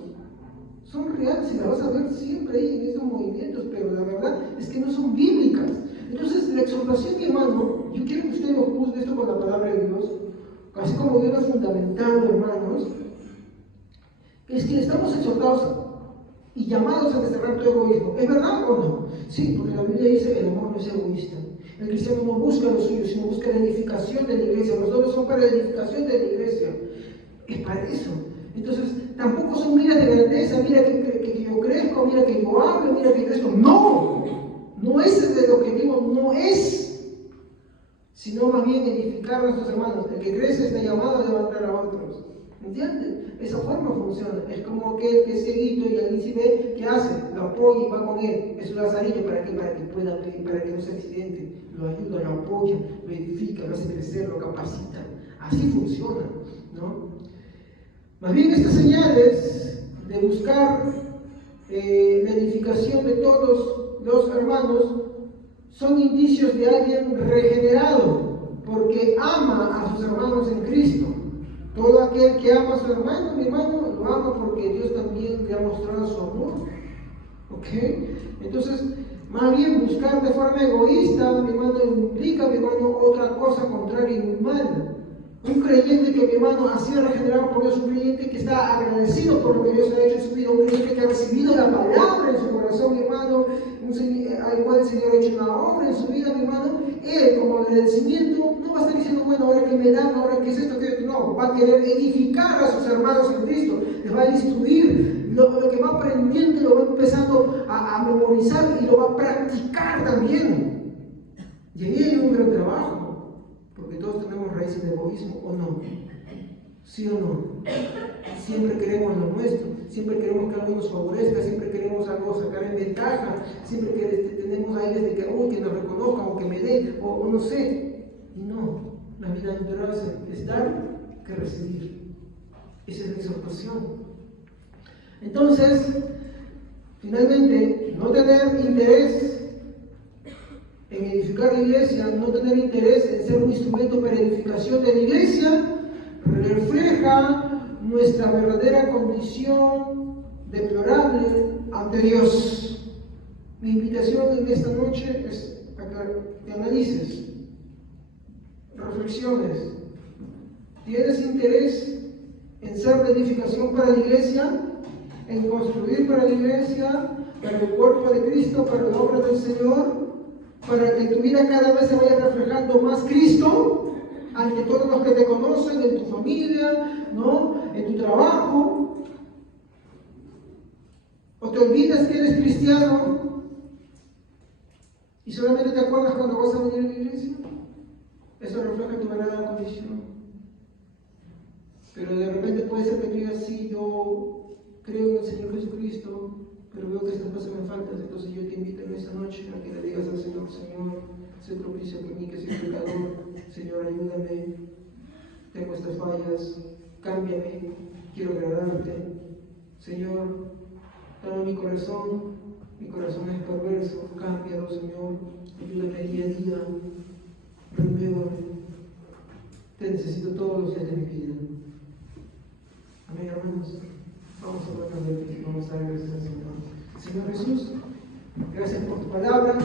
Son reales y las vas a ver siempre ahí en esos movimientos, pero la verdad es que no son bíblicas. Entonces, la exhortación, mi hermano, yo quiero que usted lo juzgue esto con la palabra de Dios, así como Dios lo ha fundamentado, hermanos, es que estamos exhortados y llamados a desterrar todo egoísmo. ¿Es verdad o no? Sí, porque la Biblia dice el amor no es egoísta. El cristiano no busca lo suyo, sino busca la edificación de la iglesia. Los dones son para la edificación de la iglesia. Es para eso. Entonces, tampoco son miras de grandeza, mira que yo crezco, mira que yo hablo, mira que yo esto. No, no es el objetivo, no es. Sino más bien edificar a nuestros hermanos. El que crece está llamado a levantar a otros. ¿Entienden? Esa forma funciona. Es como aquel que es cieguito y alguien se ve, ¿qué hace? Lo apoya y va con él. Es un lazarillo para que pueda ver, para que no se accidente. Lo ayuda, lo apoya, lo edifica, lo hace crecer, lo capacita. Así funciona, ¿no? Más bien estas señales de buscar la edificación de todos los hermanos son indicios de alguien regenerado, porque ama a sus hermanos en Cristo. Todo aquel que ama a su hermano, mi hermano, lo ama porque Dios también le ha mostrado su amor. ¿Ok? Entonces, más bien buscar de forma egoísta, mi hermano, implica, mi hermano, otra cosa contraria y muy mala. Un creyente que, mi hermano, ha sido regenerado por Dios, un creyente que está agradecido por lo que Dios ha hecho en su vida, un creyente que ha recibido la palabra en su corazón, mi hermano, al cual el Señor ha hecho una obra en su vida, mi hermano, él como agradecimiento no va a estar diciendo, bueno, ahora que me dan, ahora que es esto, que no, va a querer edificar a sus hermanos en Cristo, les va a instruir, lo que va aprendiendo lo va empezando a memorizar y lo va a practicar también. Y ahí hay un gran trabajo. Porque todos tenemos raíces de egoísmo, ¿o no? ¿Sí o no? Siempre queremos lo nuestro, siempre queremos que algo nos favorezca, siempre queremos algo sacar en ventaja, siempre tenemos aires de que nos reconozcan o que me den, o no sé. Y no, la vida integral es dar que recibir. Esa es la exhortación. Entonces, finalmente, no tener interés en edificar la iglesia, no tener interés en ser un instrumento para edificación de la iglesia, refleja nuestra verdadera condición deplorable ante Dios. Mi invitación en esta noche es a que analices, reflexiones. ¿Tienes interés en ser de edificación para la iglesia? ¿En construir para la iglesia, para el cuerpo de Cristo, para la obra del Señor? Para que tu vida cada vez se vaya reflejando más Cristo ante todos los que te conocen, en tu familia, ¿no? En tu trabajo. ¿O te olvidas que eres cristiano y solamente te acuerdas cuando vas a venir a la iglesia? Eso refleja tu verdadera condición. Pero de repente puede ser que tú digas, sí, yo creo en el Señor Jesucristo, pero veo que estas cosas me faltan, entonces yo te invito en esta noche a que le digas al Señor, Señor, sé propicio por mí que soy pecador, Señor, ayúdame, tengo estas fallas, cámbiame, quiero agradarte, Señor, dame mi corazón es perverso, cámbialo, Señor, ayúdame día a día, renuévame, te necesito todos los días de mi vida. Amén, hermanos. Vamos a ponernos de pie, vamos a dar gracias al Señor. Señor Jesús, gracias por tu palabra.